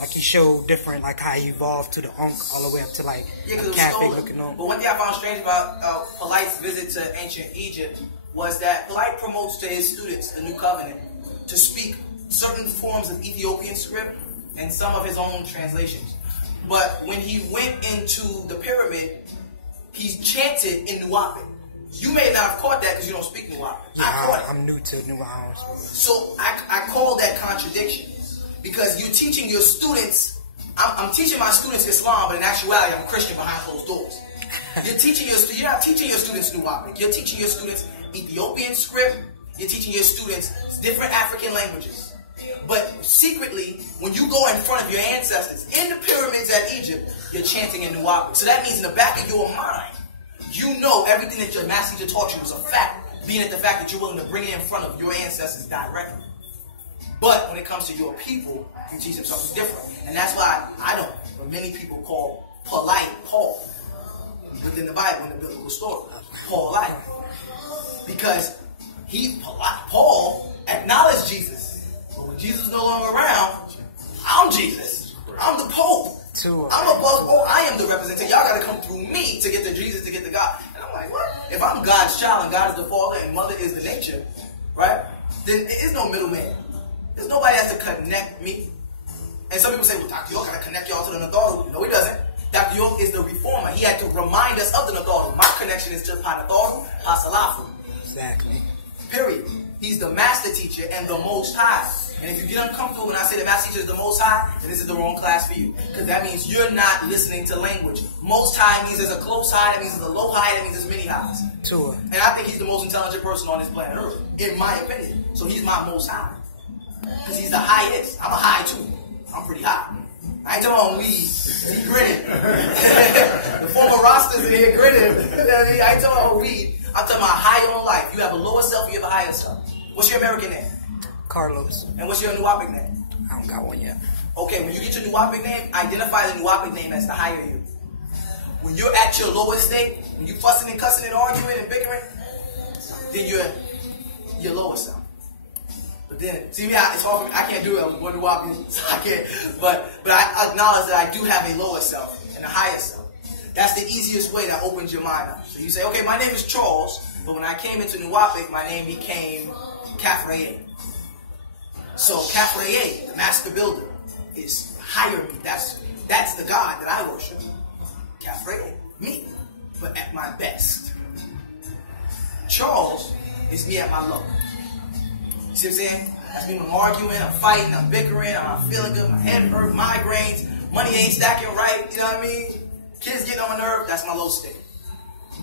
Like he showed different, like how he evolved to the Ankh all the way up to like cafe looking on. But one thing I found strange about Polite's visit to ancient Egypt was that Polite promotes to his students the New Covenant to speak certain forms of Ethiopian script and some of his own translations. But when he went into the pyramid, he chanted in Nuwapic. You may not have caught that because you don't speak Nuwapic. Yeah, I'm new to Nuwapic. So I call that contradiction. Because you're teaching your students, I'm teaching my students Islam, but in actuality I'm Christian behind closed doors. You're not teaching your students Nuwapic. You're teaching your students Ethiopian script. You're teaching your students different African languages. But secretly, when you go in front of your ancestors in the pyramids at Egypt, you're chanting in Nuwapic. So that means in the back of your mind, you know everything that your master teacher taught you was a fact, being at the fact that you're willing to bring it in front of your ancestors directly. But when it comes to your people, you teach them something different. And that's why but many people call Polite Paul within the Bible, in the biblical story. Paulite. Because Paul acknowledged Jesus. But when Jesus is no longer around, I'm Jesus. I'm the Pope. I'm above all. I am the representative. Y'all got to come through me to get to Jesus, to get to God. And I'm like, what? If I'm God's child and God is the Father and Mother is the nature, right? Then there is no middleman. There's nobody that has to connect me. And some people say, well, Dr. York got to connect y'all to the Natharu. No, he doesn't. Dr. York is the reformer. He had to remind us of the Natharu. My connection is to Pa-Natharu, Pa-Salafu. Exactly. Period. He's the master teacher and the Most High. And if you get uncomfortable when I say the master teacher is the Most High, then this is the wrong class for you. Because that means you're not listening to language. Most High means there's a close high, that means there's a low high, that means there's many highs. Tua. And I think he's the most intelligent person on this planet Earth, in my opinion. So he's my Most High. Because he's the highest. I'm a high too. I'm pretty high. I ain't talking about weed. He grinning. The former rosters in here grinning. I ain't talking about weed. I'm talking about higher on life. You have a lower self, you have a higher self. What's your American name? Carlos. And what's your Nuwapic name? I don't got one yet. Okay, when you get your Nuwapic name, identify the Nuwapic name as the higher you. When you're at your lowest state, when you fussing and cussing and arguing and bickering, then you're your lower self. But then, see me, it's hard for me. I can't do it. I was born Nuwapian, so I can't. But I acknowledge that I do have a lower self and a higher self. That's the easiest way that opens your mind up. So you say, okay, my name is Charles, but when I came into Nuwapic, my name became Kafraye. So Kafraye, the master builder, is higher me. That's the God that I worship. Kafraye, me, but at my best. Charles is me at my low. You see what I'm saying? That's me when I'm arguing, I'm fighting, I'm bickering, I'm not feeling good, my head hurt, migraines, money ain't stacking right, you know what I mean? Kids getting on my nerve, that's my low state.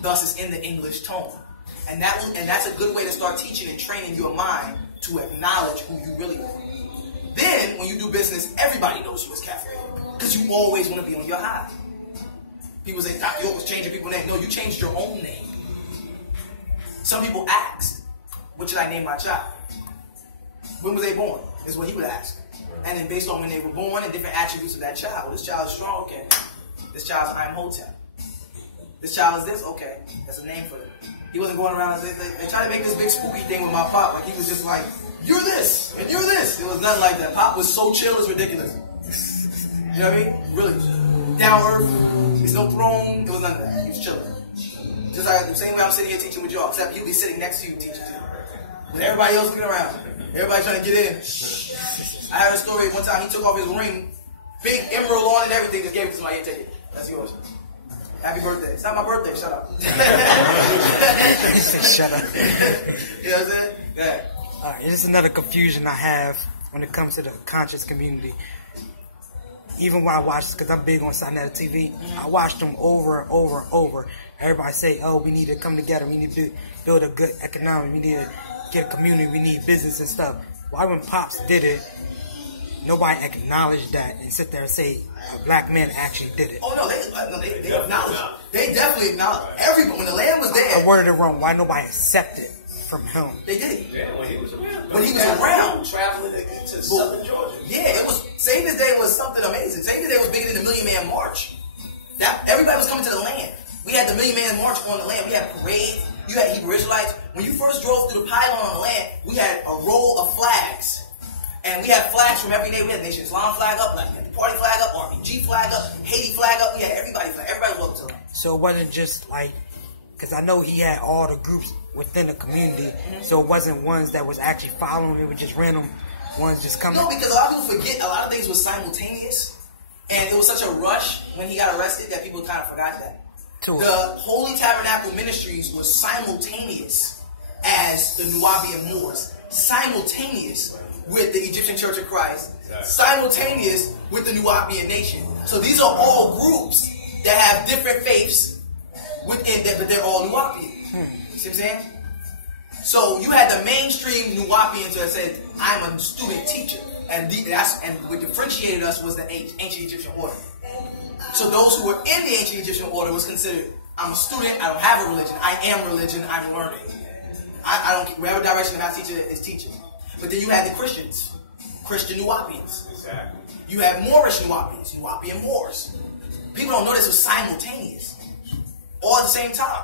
Thus, it's in the English tone. And that's a good way to start teaching and training your mind to acknowledge who you really are. Then, when you do business, everybody knows you as Kafraye. Because you always want to be on your high. People say, Dr. York was changing people's names. No, you changed your own name. Some people asked, what should I name my child? When was they born? Is what he would ask. And then based on when they were born and different attributes of that child. Well, this child is strong, okay. This child's I'm Hotep. This child is this, okay. That's a name for it. He wasn't going around, they tried to make this big spooky thing with my pop. Like he was just like, you're this, and you're this. It was nothing like that. Pop was so chill, it's ridiculous. You know what I mean? Really. Down earth. There's no throne. It was none of that. He was chilling. Just like the same way I'm sitting here teaching with y'all, except he'll be sitting next to you teaching too. With everybody else looking around. Everybody trying to get in. I heard a story one time he took off his ring, big emerald on it and everything, just gave it to somebody. Here, take it. That's yours. Happy birthday. It's not my birthday, shut up. Shut up. You know what I'm saying? Yeah. Alright, this is another confusion I have when it comes to the conscious community. Even when I watch, because I'm big on Sinetta TV, I watch them over and over and over. Everybody say, oh, we need to come together, we need to build a good economy, we need to get a community, we need business and stuff. Why when Pops did it, nobody acknowledged that and sit there and say a black man actually did it? Oh no, they acknowledged. They definitely acknowledged. Everybody, when the land was there. I worded it wrong. Why nobody accepted from him? They did. Yeah, when he was around. When he was around. Traveling to southern Georgia. Yeah, it was, Save the Day was something amazing. Save the Day was bigger than the Million Man March. Everybody was coming to the land. We had the Million Man March on the land. We had parades. You had Hebrew Israelites. When you first drove through the pylon on the land, we had a roll of flags. And we had flags from every day. We had Nation Islam flag up, like the party flag up, RPG flag up, Haiti flag up. We had everybody flag. Everybody was welcome to the land. So it wasn't just like, because I know he had all the groups within the community, so it wasn't ones that was actually following. It was just random ones just coming. No, because a lot of people forget a lot of things was simultaneous, and it was such a rush when he got arrested that people kind of forgot that. Cool. The Holy Tabernacle Ministries was simultaneous as the Nuwabian Moors, simultaneous with the Egyptian Church of Christ, simultaneous with the Nuwabian Nation. So these are all groups that have different faiths within that, but they're all Nuwabian. See what I'm saying? So you had the mainstream Nuwapians that said, I'm a student teacher. And what differentiated us was the ancient Egyptian order. So those who were in the ancient Egyptian order was considered, I'm a student, I don't have a religion, I am religion, I'm learning. I don't, wherever direction my teacher is teaching. But then you had the Christians, Christian Nuwapians. Exactly. You had Moorish Nuwapians, Nuwapian Moors. People don't know this was simultaneous. All at the same time.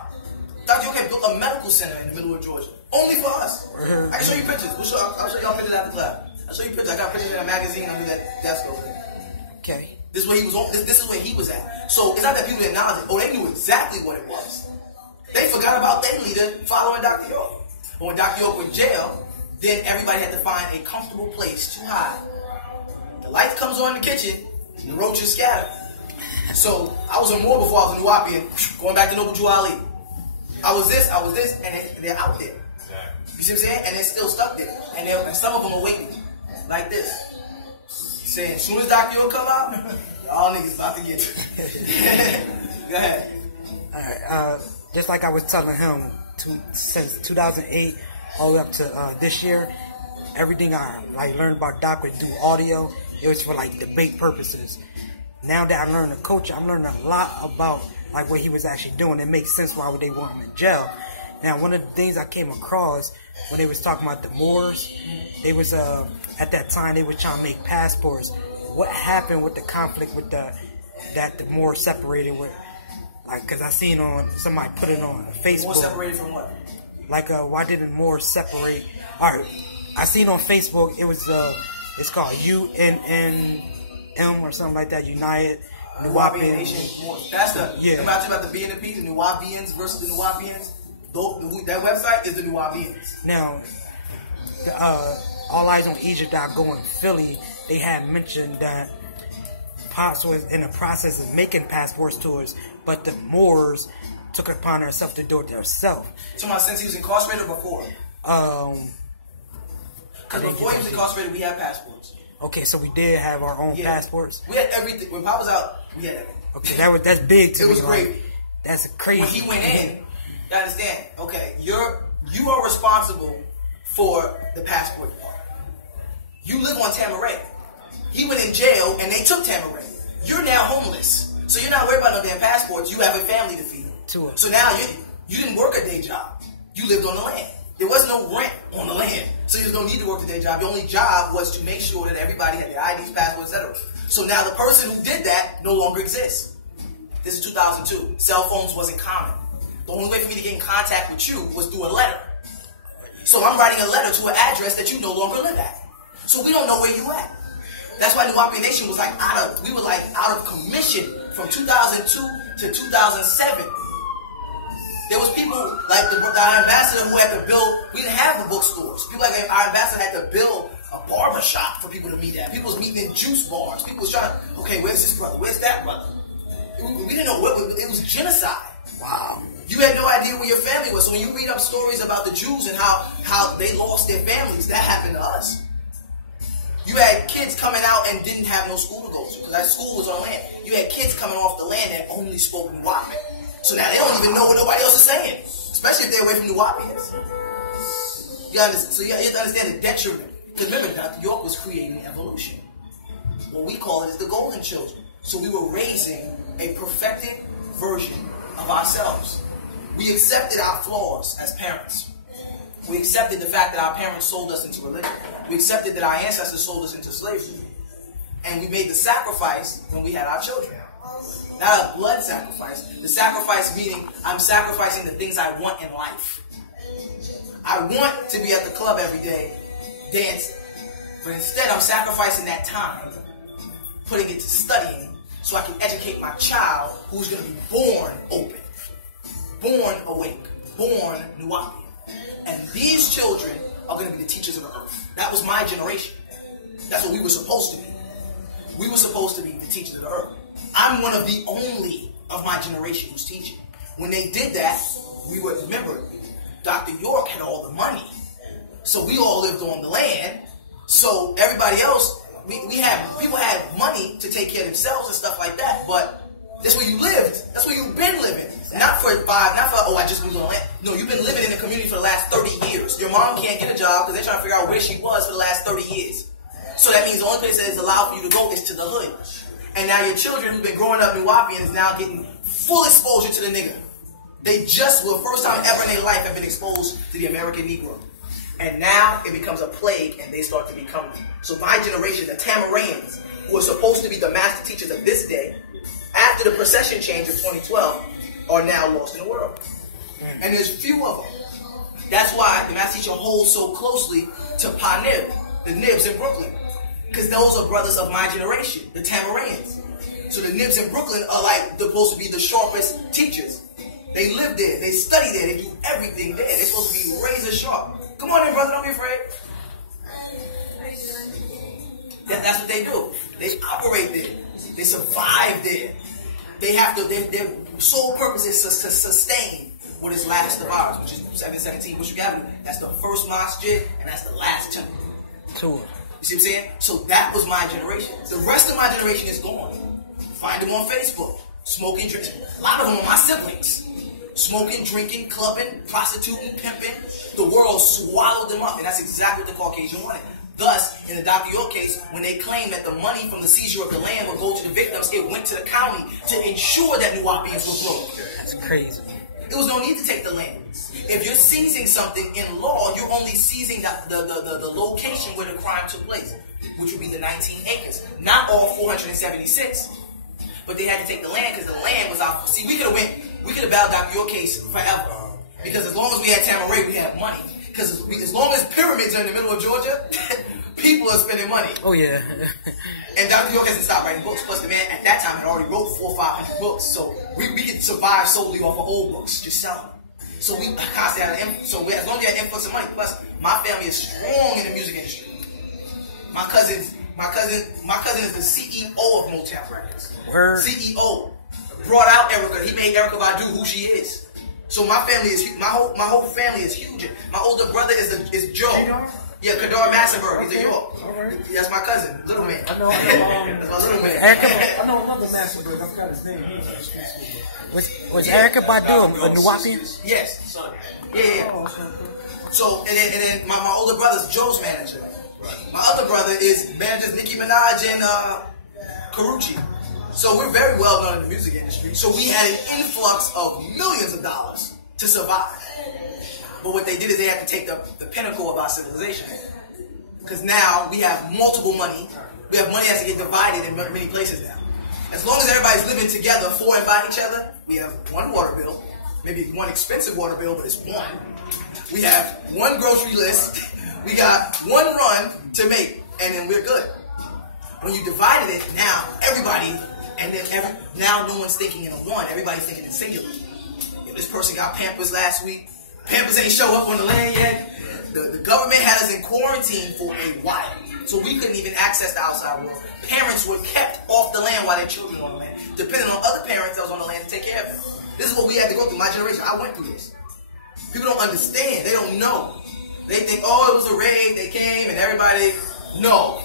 Dr. York built a medical center in the middle of Georgia. Only for us. I can show you pictures. I'll show y'all pictures after class. I'll show you pictures. I got pictures in a magazine under that desk over there. Okay. This is where he was on. This is where he was at. So it's not that people didn't acknowledge it. Oh, they knew exactly what it was. They forgot about their leader following Dr. York. But when Dr. York was in jail, then everybody had to find a comfortable place to hide. The light comes on in the kitchen, and the roaches scatter. So I was a Moor before I was a Nuwapian, going back to Noble Jew Ali. I was this, and they're out there. You see what I'm saying? And they're still stuck there. And some of them are waiting, like this. Saying, as soon as Dr. York come out, y'all niggas about to get it. Go ahead. Alright, just like I was telling him, since 2008 all the way up to this year, everything I learned about Doc would do audio, it was for debate purposes. Now that I learned the culture, I'm learning a lot about what he was actually doing. It makes sense why would they want him in jail. Now, one of the things I came across when they was talking about the Moors, they was at that time they were trying to make passports. What happened with the conflict with that the Moors separated with? Like, because I seen on somebody put it on Facebook. More separated from what? Like, why didn't Moors separate? All right, I seen on Facebook it was it's called UNNM or something like that. United Nuwapian Nation. That's the yeah. I'm about the BNP, the Nuwapians versus the Nuwapians. That website is the Nuwapians. Now, All Eyes on Egypt.go in Philly, they had mentioned that Potts was in the process of making passports tours, but the Moors took it upon herself to do it themselves. So, since he was incarcerated before? Because before he was incarcerated, we had passports. Okay, so we did have our own passports. We had everything. When Pop was out, we had everything. Okay, that's big to me. It was great. Like, that's crazy. When he went in, you understand? Okay, you are responsible for the passport department. You live on Tamaray. He went in jail and they took Tamaray. You're now homeless, so you're not worried about no damn passports. You have a family to feed. So now you didn't work a day job. You lived on the land. There was no rent on the land, so you don't need to work a day job. Your only job was to make sure that everybody had their IDs, passports, etc. So now the person who did that no longer exists. This is 2002. Cell phones wasn't common. The only way for me to get in contact with you was through a letter. So I'm writing a letter to an address that you no longer live at. So we don't know where you at. That's why Nuwapian Nation was like out of commission from 2002 to 2007. There was people like our ambassador who had to build. We didn't have the bookstores. People like our ambassador had to build a barber shop for people to meet at. People was meeting in juice bars. People was trying to, okay, where's this brother? Where's that brother? We didn't know what it was. Genocide. Wow. You had no idea where your family was. So when you read up stories about the Jews and how they lost their families, that happened to us. You had kids coming out and didn't have no school to go to because that school was on land. You had kids coming off the land that only spoke Nuwapian. So now they don't even know what nobody else is saying, especially if they're away from Nuwapians. You understand? So you have to understand the detriment. Because remember, Dr. York was creating evolution. What we call it is the golden children. So we were raising a perfected version of ourselves. We accepted our flaws as parents. We accepted the fact that our parents sold us into religion. We accepted that our ancestors sold us into slavery. And we made the sacrifice when we had our children. Not a blood sacrifice. The sacrifice meaning I'm sacrificing the things I want in life. I want to be at the club every day, dancing. But instead I'm sacrificing that time, putting it to studying, so I can educate my child who's going to be born open, born awake, born Nuwapian. And these children are going to be the teachers of the earth. That was my generation. That's what we were supposed to be. We were supposed to be the teachers of the earth. I'm one of the only of my generation who's teaching. When they did that, remember, Dr. York had all the money. So we all lived on the land. So everybody else, people had money to take care of themselves and stuff like that. But that's where you lived. That's where you've been living. Not for I just moved on the land. No, you've been living in the community for the last 30 years. Your mom can't get a job because they're trying to figure out where she was for the last 30 years. So that means the only place that is allowed for you to go is to the hood. And now your children who've been growing up Nuwapian is now getting full exposure to the nigger. They just, for the first time ever in their life, have been exposed to the American Negro. And now it becomes a plague and they start to become. So my generation, the Tamarayans, who are supposed to be the master teachers of this day, after the procession change of 2012, are now lost in the world. And there's few of them. That's why the master teacher holds so closely to Pa Nib, the Nibs in Brooklyn. Because those are brothers of my generation, the Tamarayans. So the Nibs in Brooklyn are like, they're supposed to be the sharpest teachers. They live there, they study there, they do everything there. They're supposed to be razor sharp. Come on in, brother, don't be afraid. That's what they do. They operate there. They survive there. They have to, their sole purpose is to sustain what is last of ours, which is 717, which you got. That's the first masjid, and that's the last temple. Cool. You see what I'm saying? So that was my generation. The rest of my generation is gone. Find them on Facebook. Smoking, drinking. A lot of them are my siblings. Smoking, drinking, clubbing, prostituting, pimping. The world swallowed them up, and that's exactly what the Caucasian wanted. Thus, in the Dr. York case, when they claimed that the money from the seizure of the land would go to the victims, it went to the county to ensure that Nuwapians were broke. That's crazy. It was no need to take the land. If you're seizing something in law, you're only seizing the location where the crime took place, which would be the 19 acres. Not all 476. But they had to take the land because the land was out. See, we could have battled Dr. York case forever. Because as long as we had Tamaray, we had money. Because as long as pyramids are in the middle of Georgia, people are spending money. Oh, yeah. And Dr. York hasn't stopped writing books. Plus, the man at that time had already wrote 400 or 500 books. So we could survive solely off of old books, just selling them. So we constantly had as long as we had influx of money. Plus, my family is strong in the music industry. My cousin is the CEO of Motown Records. Word. CEO. Brought out Erica. He made Erykah Badu who she is. So my family is my whole family is huge. My older brother is Joe. Yeah, Kadar Massenberg. He's a York. All right. That's my cousin, little man. I know. That's my little man. I know another Massenberg. I forgot his name. Was Erykah Badu a Nuwapian? Yes. Yeah. So and then my older brother's Joe's manager. My other brother manages Nicki Minaj and Karuchi. So we're very well known in the music industry. So we had an influx of millions of dollars to survive. But what they did is they had to take the pinnacle of our civilization. Because now we have multiple money. We have money that has to get divided in many places now. As long as everybody's living together for and by each other, we have one water bill. Maybe one expensive water bill, but it's one. We have one grocery list. We got one run to make, and then we're good. When you divided it, now everybody, now no one's thinking in a one. Everybody's thinking in singular. If this person got Pampers last week, Pampers ain't show up on the land yet. The government had us in quarantine for a while, so we couldn't even access the outside world. Parents were kept off the land while their children were on the land, depending on other parents that was on the land to take care of them. This is what we had to go through. My generation, I went through this. People don't understand. They don't know. They think, oh, it was a raid. They came and everybody. No.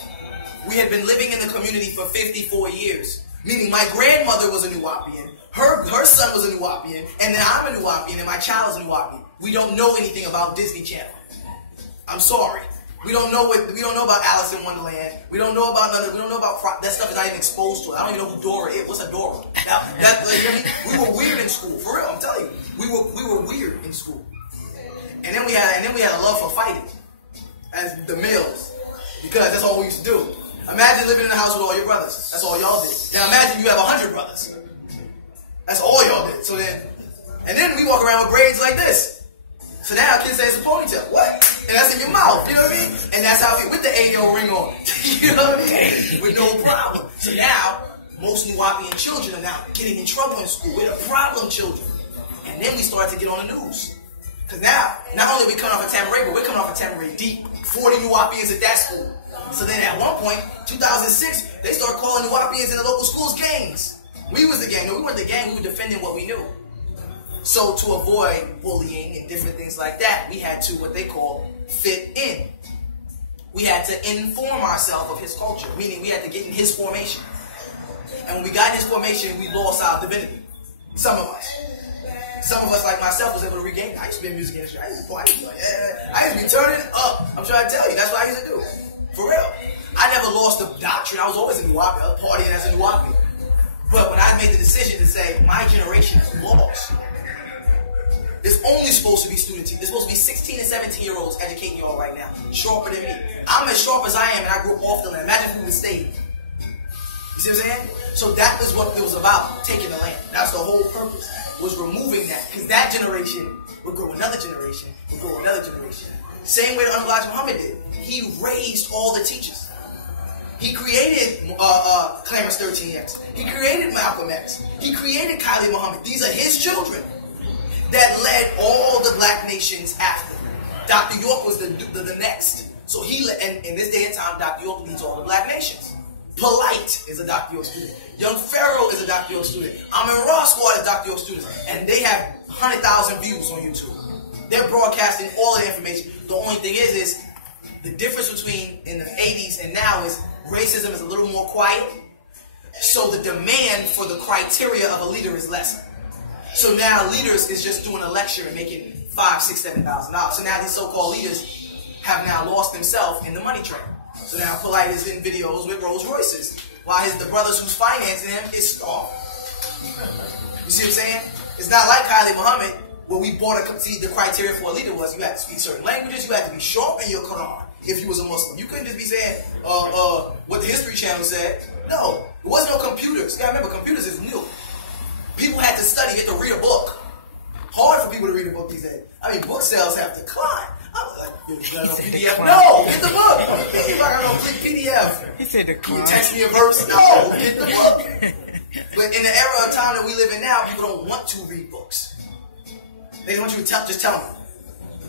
We had been living in the community for 54 years. Meaning my grandmother was a Nuwapian. Her son was a Nuwapian. And then I'm a Nuwapian and my child is a Nuwapian. We don't know anything about Disney Channel. I'm sorry. We don't know about Alice in Wonderland. We don't know about that stuff is not even exposed to it. I don't even know who Dora is. What's a Dora? We were weird in school. For real, I'm telling you. We were weird in school. And then we had a love for fighting as the males, because that's all we used to do. Imagine living in a house with all your brothers. That's all y'all did. Now imagine you have 100 brothers. That's all y'all did. So then we walk around with braids like this. So now kids say it's a ponytail. What? And that's in your mouth. You know what I mean? And that's how with the AO ring on. You know what I mean? With no problem. So now most Nuwapian children are now getting in trouble in school. We're the problem children. And then we start to get on the news. Because now, not only are we coming off of Tamaray, but we're coming off of Tamaray deep. 40 Nuwapians at that school. So then at one point, 2006, they started calling Nuwapians in the local schools gangs. We was the gang. No, we weren't the gang. We were defending what we knew. So to avoid bullying and different things like that, we had to, what they call, fit in. We had to inform ourselves of his culture, meaning we had to get in his formation. And when we got in his formation, we lost our divinity. Some of us, like myself, was able to regain it. I used to be in the music industry. I used to be turning up. I'm trying to tell you. That's what I used to do. For real. I never lost the doctrine. I was always a Nuwapian. I was partying as a Nuwapian. But when I made the decision to say, my generation is lost, it's only supposed to be students. There's supposed to be 16 and 17-year-olds educating y'all right now. Sharper than me. I'm as sharp as I am, and I grew up off the land. Imagine if we would have stayed. You see what I'm saying? So that was what it was about, taking the land. That's the whole purpose, was removing that. Because that generation would grow another generation, would grow another generation. Same way that Elijah Muhammad did. He raised all the teachers. He created Clarence 13X. He created Malcolm X. He created Kylie Muhammad. These are his children that led all the black nations after. Dr. York was the next. So in this day and time, Dr. York leads all the black nations. Polite is a Dr. York student. Young Pharaoh is a Dr. York student. Amin Raw Squad is Dr. York students. And they have 100,000 views on YouTube. They're broadcasting all of the information. The only thing is the difference between in the 80s and now is racism is a little more quiet. So the demand for the criteria of a leader is lesser. So now leaders is just doing a lecture and making $5,000, $6,000, $7,000. So now these so-called leaders have now lost themselves in the money train. So now Polite is in videos with Rolls Royces, while the brothers who's financing him is starved. You see what I'm saying? It's not like Kylie Muhammad. where we bought see the criteria for a leader was you had to speak certain languages, you had to be sharp in your Quran if you was a Muslim. You couldn't just be saying what the History Channel said. No, there was no computers. You gotta remember, computers is new. People had to study, you had to read a book. Hard for people to read a book these days. I mean, book sales have declined. I was like, PDF? No, get the book. If I got no PDF. He said decline. You text me a verse? No, get the book. But in the era of time that we live in now, people don't want to read books. They don't want you to just tell them.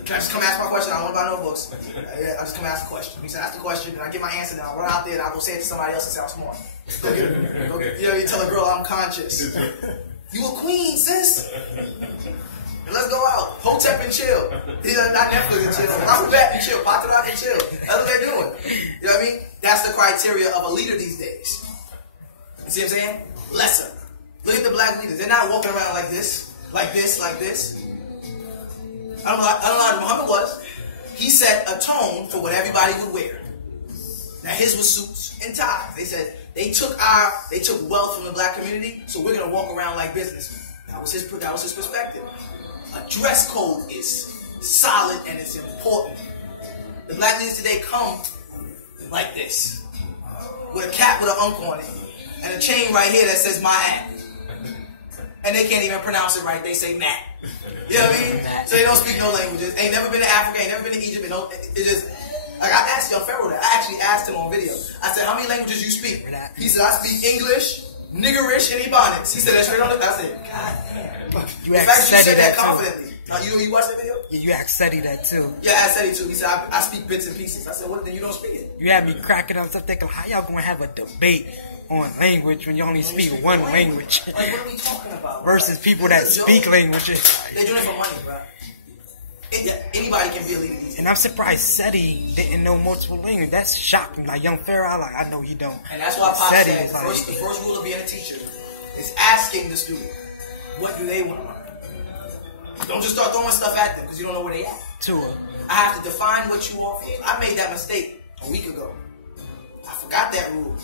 Can I just come ask my question? I don't want to buy no books. I just come ask the question. He said, ask the question, and I get my answer, then I'll run out there and I'll go say it to somebody else and say I'm smart. Go get it. Go get it. You know, you tell a girl I'm conscious. You a queen, sis. Let's go out. Hotep and chill. Not Netflix and chill. Alphabet and chill. Patrak and chill. That's what they're doing. You know what I mean? That's the criteria of a leader these days. You see what I'm saying? Lesser. Look at the black leaders. They're not walking around like this, like this, like this. I don't know how Muhammad was. He set a tone for what everybody would wear. Now his was suits and ties. They said they took wealth from the black community, so we're gonna walk around like businessmen. That was his perspective. A dress code is solid and it's important. The black leaders today come like this, with a cap with an unk on it, and a chain right here that says my aunt. And they can't even pronounce it right. They say Matt. You know what I mean? So they don't speak no languages. Ain't never been to Africa. Ain't never been to Egypt. It just like I asked young Pharaoh that. I actually asked him on video. I said, "How many languages you speak?" He said, "I speak English, niggerish, and Ebonics." He said that straight on it. I said, "God damn." You in fact, you said that too. confidently. You watched that video? Yeah, you asked Seti that too. Yeah, I said it too. He said, I speak bits and pieces. I said, "What? Then you don't speak it?" You had me cracking up. So thinking, how y'all gonna have a debate on language when you only speak one language? Like, what are we talking about? Versus people that speak languages. They're doing it for money, bro. Anybody can be a leader these days. And I'm surprised Seti didn't know multiple languages. That's shocking. Like young Pharaoh, I know he don't. And that's why Pop Seti said is the first rule of being a teacher is asking the student, what do they want to learn? Don't just start throwing stuff at them because you don't know where they at. Tua. I have to define what you offer. I made that mistake a week ago. I forgot that rule.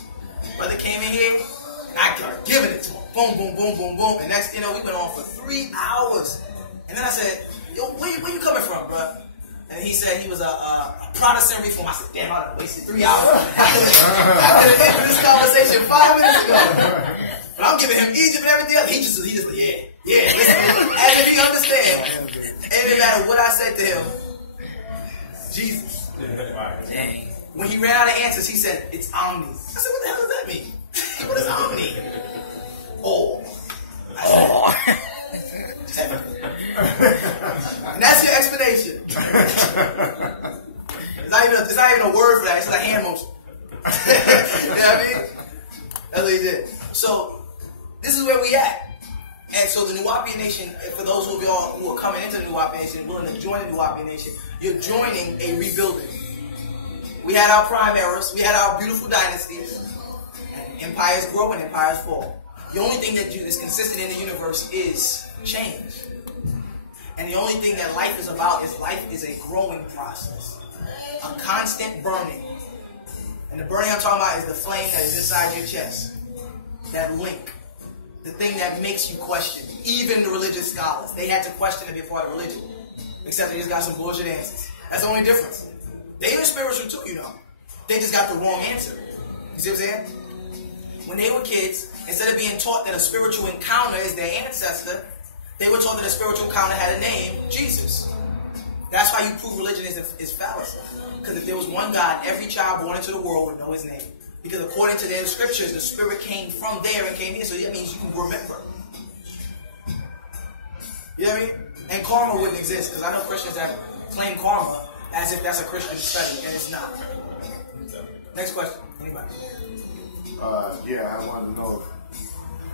Brother came in here, and I started giving it to him. Boom, boom, boom, boom, boom. And next, we went on for 3 hours. And then I said, yo, where you coming from, bro? And he said he was a Protestant reform. I said, damn, I done wasted 3 hours. I could have ended this conversation 5 minutes ago. But I'm giving him Egypt and everything else. He just like, yeah. Listen, as if he understands. It didn't matter what I said to him. Jesus. Dang. When he ran out of answers, he said, it's Omni. I said, what the hell does that mean? What is Omni? Oh. And that's your explanation. It's not even a word for that. It's just a hand motion. You know what I mean? That's what he did. So, this is where we at. And so the Nuwapian Nation, for those who are coming into the Nuwapian Nation, willing to join the Nuwapian Nation, you're joining a rebuilding. We had our prime eras. We had our beautiful dynasties. And empires grow and empires fall. The only thing that is consistent in the universe is change. And the only thing that life is about is life is a growing process. A constant burning. And the burning I'm talking about is the flame that is inside your chest. That link. The thing that makes you question. Even the religious scholars. They had to question to be a part of religion. Except they just got some bullshit answers. That's the only difference. They were spiritual too, you know. They just got the wrong answer. You see what I'm saying? When they were kids, instead of being taught that a spiritual encounter is their ancestor, they were taught that a spiritual encounter had a name, Jesus. That's why you prove religion is fallacy. Because if there was one God, every child born into the world would know his name. Because according to their scriptures, the spirit came from there and came here, so that means you can remember. You know what I mean? And karma wouldn't exist, because I know Christians that claim karma as if that's a Christian special, and it's not. Next question. Anybody? Yeah, I wanted to know,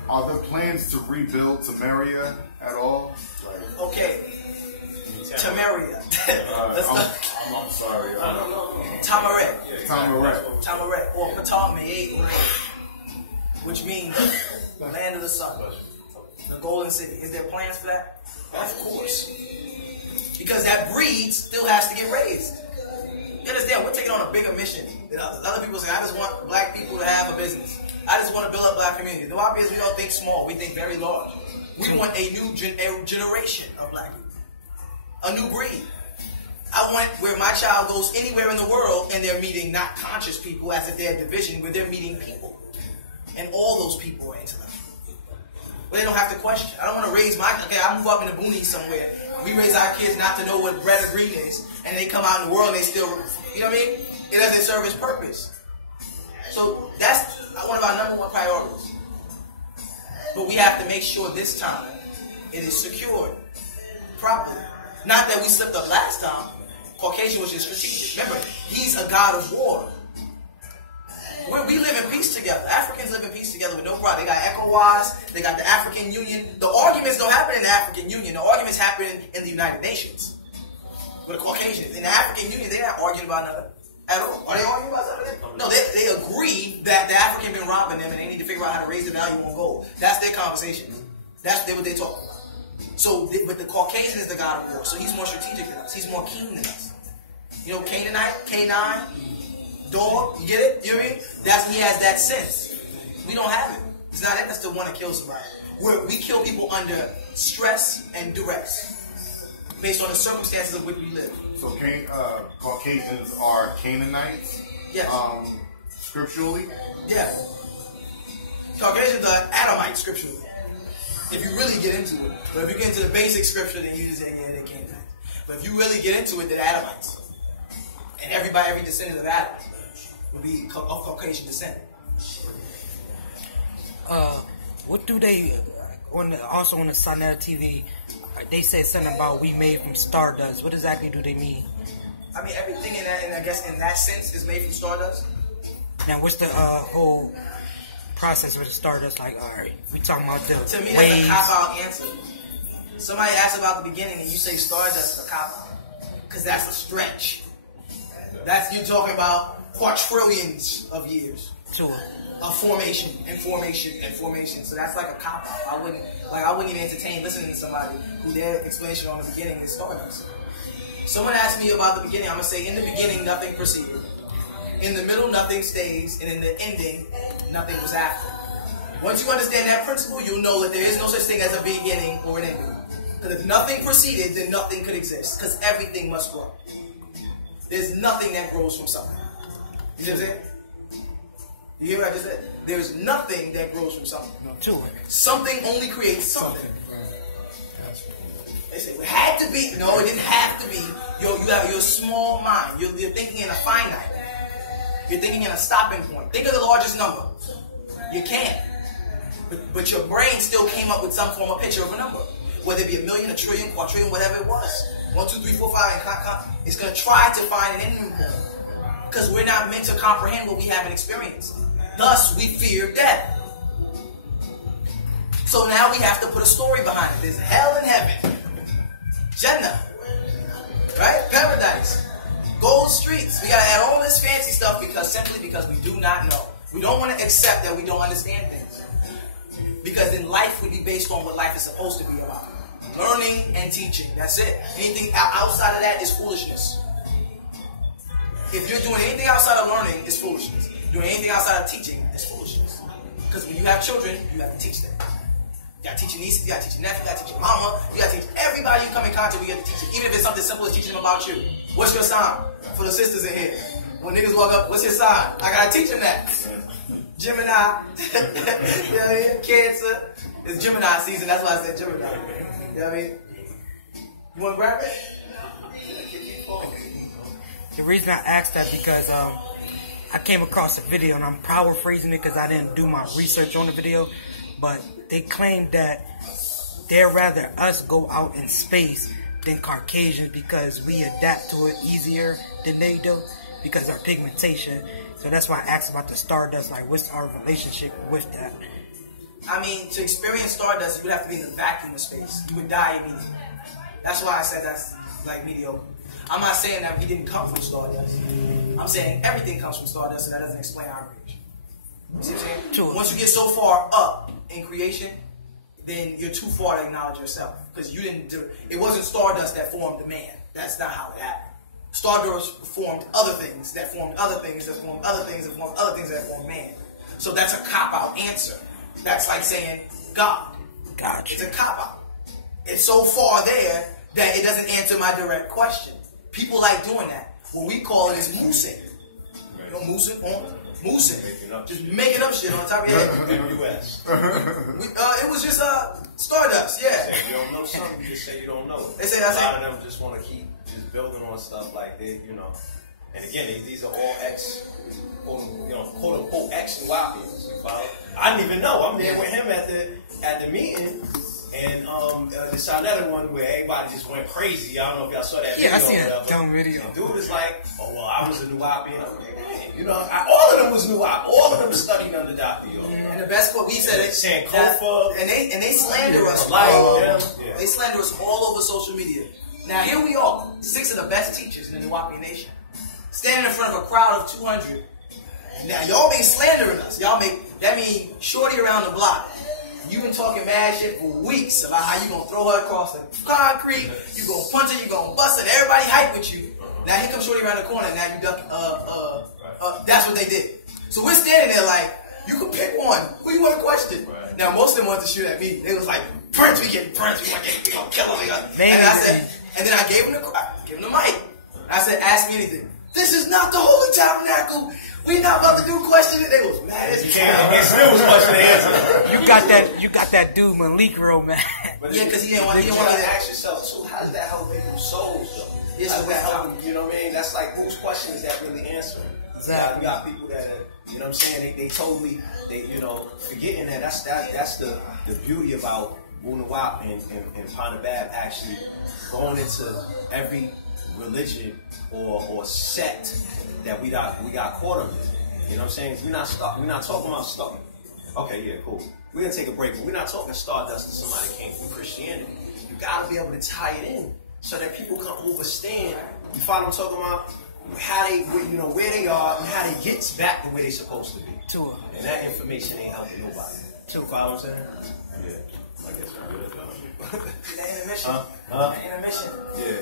are there plans to rebuild Samaria at all? Like, okay. Tamaria. I'm sorry. Tamaret. Tamaret. Or Ptolemy, which means the land of the sun. The golden city. Is there plans for that? Of course. Because that breed still has to get raised. You understand? We're taking on a bigger mission than others. Other people say, I just want black people to have a business. I just want to build up black community. The Nuwapians, we don't think small. We think very large. We want a new generation of black people. a new breed. I want where my child goes anywhere in the world and they're meeting not conscious people as if they're a division, where they're meeting people. And all those people are intellectual. But they don't have to question. I don't want to raise I move up in the boonies somewhere. We raise our kids not to know what red or green is, and they come out in the world and they still, you know what I mean? It doesn't serve its purpose. So that's one of our number one priorities. But we have to make sure this time it is secured properly. Not that we slipped up last time. Caucasian was just strategic. Remember, he's a god of war. We live in peace together. Africans live in peace together with no problem. They got ECOWAS. They got the African Union. The arguments don't happen in the African Union. The arguments happen in the United Nations. With the Caucasians. In the African Union, they're not arguing about nothing at all. Are they arguing about something? No, they agree that the African been robbing them and they need to figure out how to raise the value on gold. That's their conversation. That's what they talk about. So, but the Caucasian is the god of war. So he's more strategic than us. He's more keen than us. You know, Canaanite, Canine, dog, you get it? You know what I mean? He has that sense. We don't have it. It's not in us to want to kill somebody. We kill people under stress and duress, based on the circumstances of which we live. So Caucasians are Canaanites? Yes. Scripturally? Yeah. Caucasians are Adamites scripturally. If you really get into it. But if you get into the basic scripture, then you just say, yeah, they're Canaanites. But if you really get into it, they're Adamites. And every descendant of Adam would be of Caucasian descent. What do they also on the Sonata TV? They said something about we made from stardust. What exactly do they mean? I mean, everything in that, and I guess in that sense, is made from stardust. Now, what's the whole process with the stardust? Like, all right, we talking about the to me, waves. that's a cop-out answer. Somebody asked about the beginning, and you say stardust is a cop-out, because that's a stretch. You're talking about quadrillions of years. Sure. Of formation and formation and formation. So that's like a cop out. I wouldn't even entertain listening to somebody who their explanation on the beginning is stardust. Someone asked me about the beginning. I'm gonna say in the beginning nothing proceeded. In the middle nothing stays, and in the ending nothing was after. Once you understand that principle, you'll know that there is no such thing as a beginning or an ending. Because if nothing proceeded, then nothing could exist. Because everything must grow. There's nothing that grows from something. You see what I'm saying? You hear what I just said? There's nothing that grows from something. Sure. Something only creates something. They say, it had to be. No, it didn't have to be. You have your small mind. You're thinking in a finite. You're thinking in a stopping point. Think of the largest number. You can't. But your brain still came up with some form of picture of a number. Whether it be a million, a trillion, quadrillion, whatever it was. 1, 2, 3, 4, 5, and it's going to try to find an ending point. Because we're not meant to comprehend what we haven't experienced. Thus, we fear death. So now we have to put a story behind it. There's hell and heaven. Jannah. Right? Paradise. Gold streets. We got to add all this fancy stuff simply because we do not know. We don't want to accept that we don't understand things. Because then life would be based on what life is supposed to be about. Learning and teaching. That's it. Anything outside of that is foolishness. If you're doing anything outside of learning, it's foolishness. Doing anything outside of teaching is foolishness. Because when you have children, you have to teach them. You got to teach your niece, you got to teach your nephew, you got to teach your mama, you got to teach everybody you come in contact with, you got to teach them. Even if it's something simple as teaching them about you. What's your sign? For the sisters in here. When niggas walk up, what's your sign? I got to teach them that. Gemini. You know what I mean? Cancer. It's Gemini season, that's why I said Gemini. You know what I mean? You want to grab it? The reason I asked that because I came across a video and I'm paraphrasing it because I didn't do my research on the video, but they claim that they'd rather us go out in space than Caucasians because we adapt to it easier than they do because of our pigmentation. So that's why I asked about the stardust, like what's our relationship with that? I mean, to experience stardust, you would have to be in the vacuum of space. You would die immediately. That's why I said that's like mediocre. I'm not saying that we didn't come from stardust. I'm saying everything comes from stardust, so that doesn't explain our creation. You see what I'm saying? Sure. Once you get so far up in creation, then you're too far to acknowledge yourself. Because you didn't do it. It wasn't stardust that formed the man. That's not how it happened. Stardust formed other things that formed other things that formed other things that formed other things that formed man. So that's a cop-out answer. That's like saying God. Gotcha. It's a cop-out. It's so far there that it doesn't answer my direct question. People like doing that. What we call it is moosing. You know, moosing on. Moosing. Just making up shit on top of your head. U.S. It was just stardust, yeah. If you don't know something, you just say you don't know it. They say a lot of them just want to keep just building on stuff like they, you know. And again, these are all quote unquote ex Nuwapians. You follow? I didn't even know. I'm there with him at the meeting. And the Sarnetta one where everybody just went crazy. I don't know if y'all saw that video. Yeah, I seen that dumb video. And dude is like, oh, well, I was a Nuwapian. I'm like, dang. You know, all of them was Nuwap. All of them studied under Dr. York. And the best quote, we said it. Sankofa. And they slander us. Yeah. They slander us all over social media. Now, here we are, 6 of the best teachers in the Nuwapian nation, standing in front of a crowd of 200. Now, y'all been slandering us. That mean shorty around the block. You've been talking mad shit for weeks about how you gonna throw her across the concrete, you gonna punch her, you gonna bust her, and everybody hype with you. Now here comes shorty around the corner, and now you duck. That's what they did. So we're standing there like, you can pick one. Who you want to question? Right. Now most of them wanted to shoot at me. They was like, Prince, we getting Prince, we gonna kill him. And I said, and then I gave him the mic. I said, ask me anything. This is not the Holy Tabernacle. We not about to do questions. They was mad as hell. They still was question to answer. You got that dude Malik real mad. Yeah, because he didn't want to ask yourself too. How does that help people's souls though? Yes, how does that help? You know what I mean? That's like whose question is that really answering? Exactly. You got people that are, you know what I'm saying? They totally forgetting that. That's the beauty about Wunawap and Panabab actually going into every religion or sect that we got caught up in. You know what I'm saying? We're not talking about stuck. Okay, yeah, cool. We're gonna take a break, but we're not talking stardust to somebody that came from Christianity. You gotta be able to tie it in so that people can understand. You follow what I'm talking about? How they, where they are and how they get back to where they supposed to be. Tua. And that information ain't helping nobody. You follow what I'm saying? Yeah. I guess we're good. The intermission. Huh? The intermission. Yeah.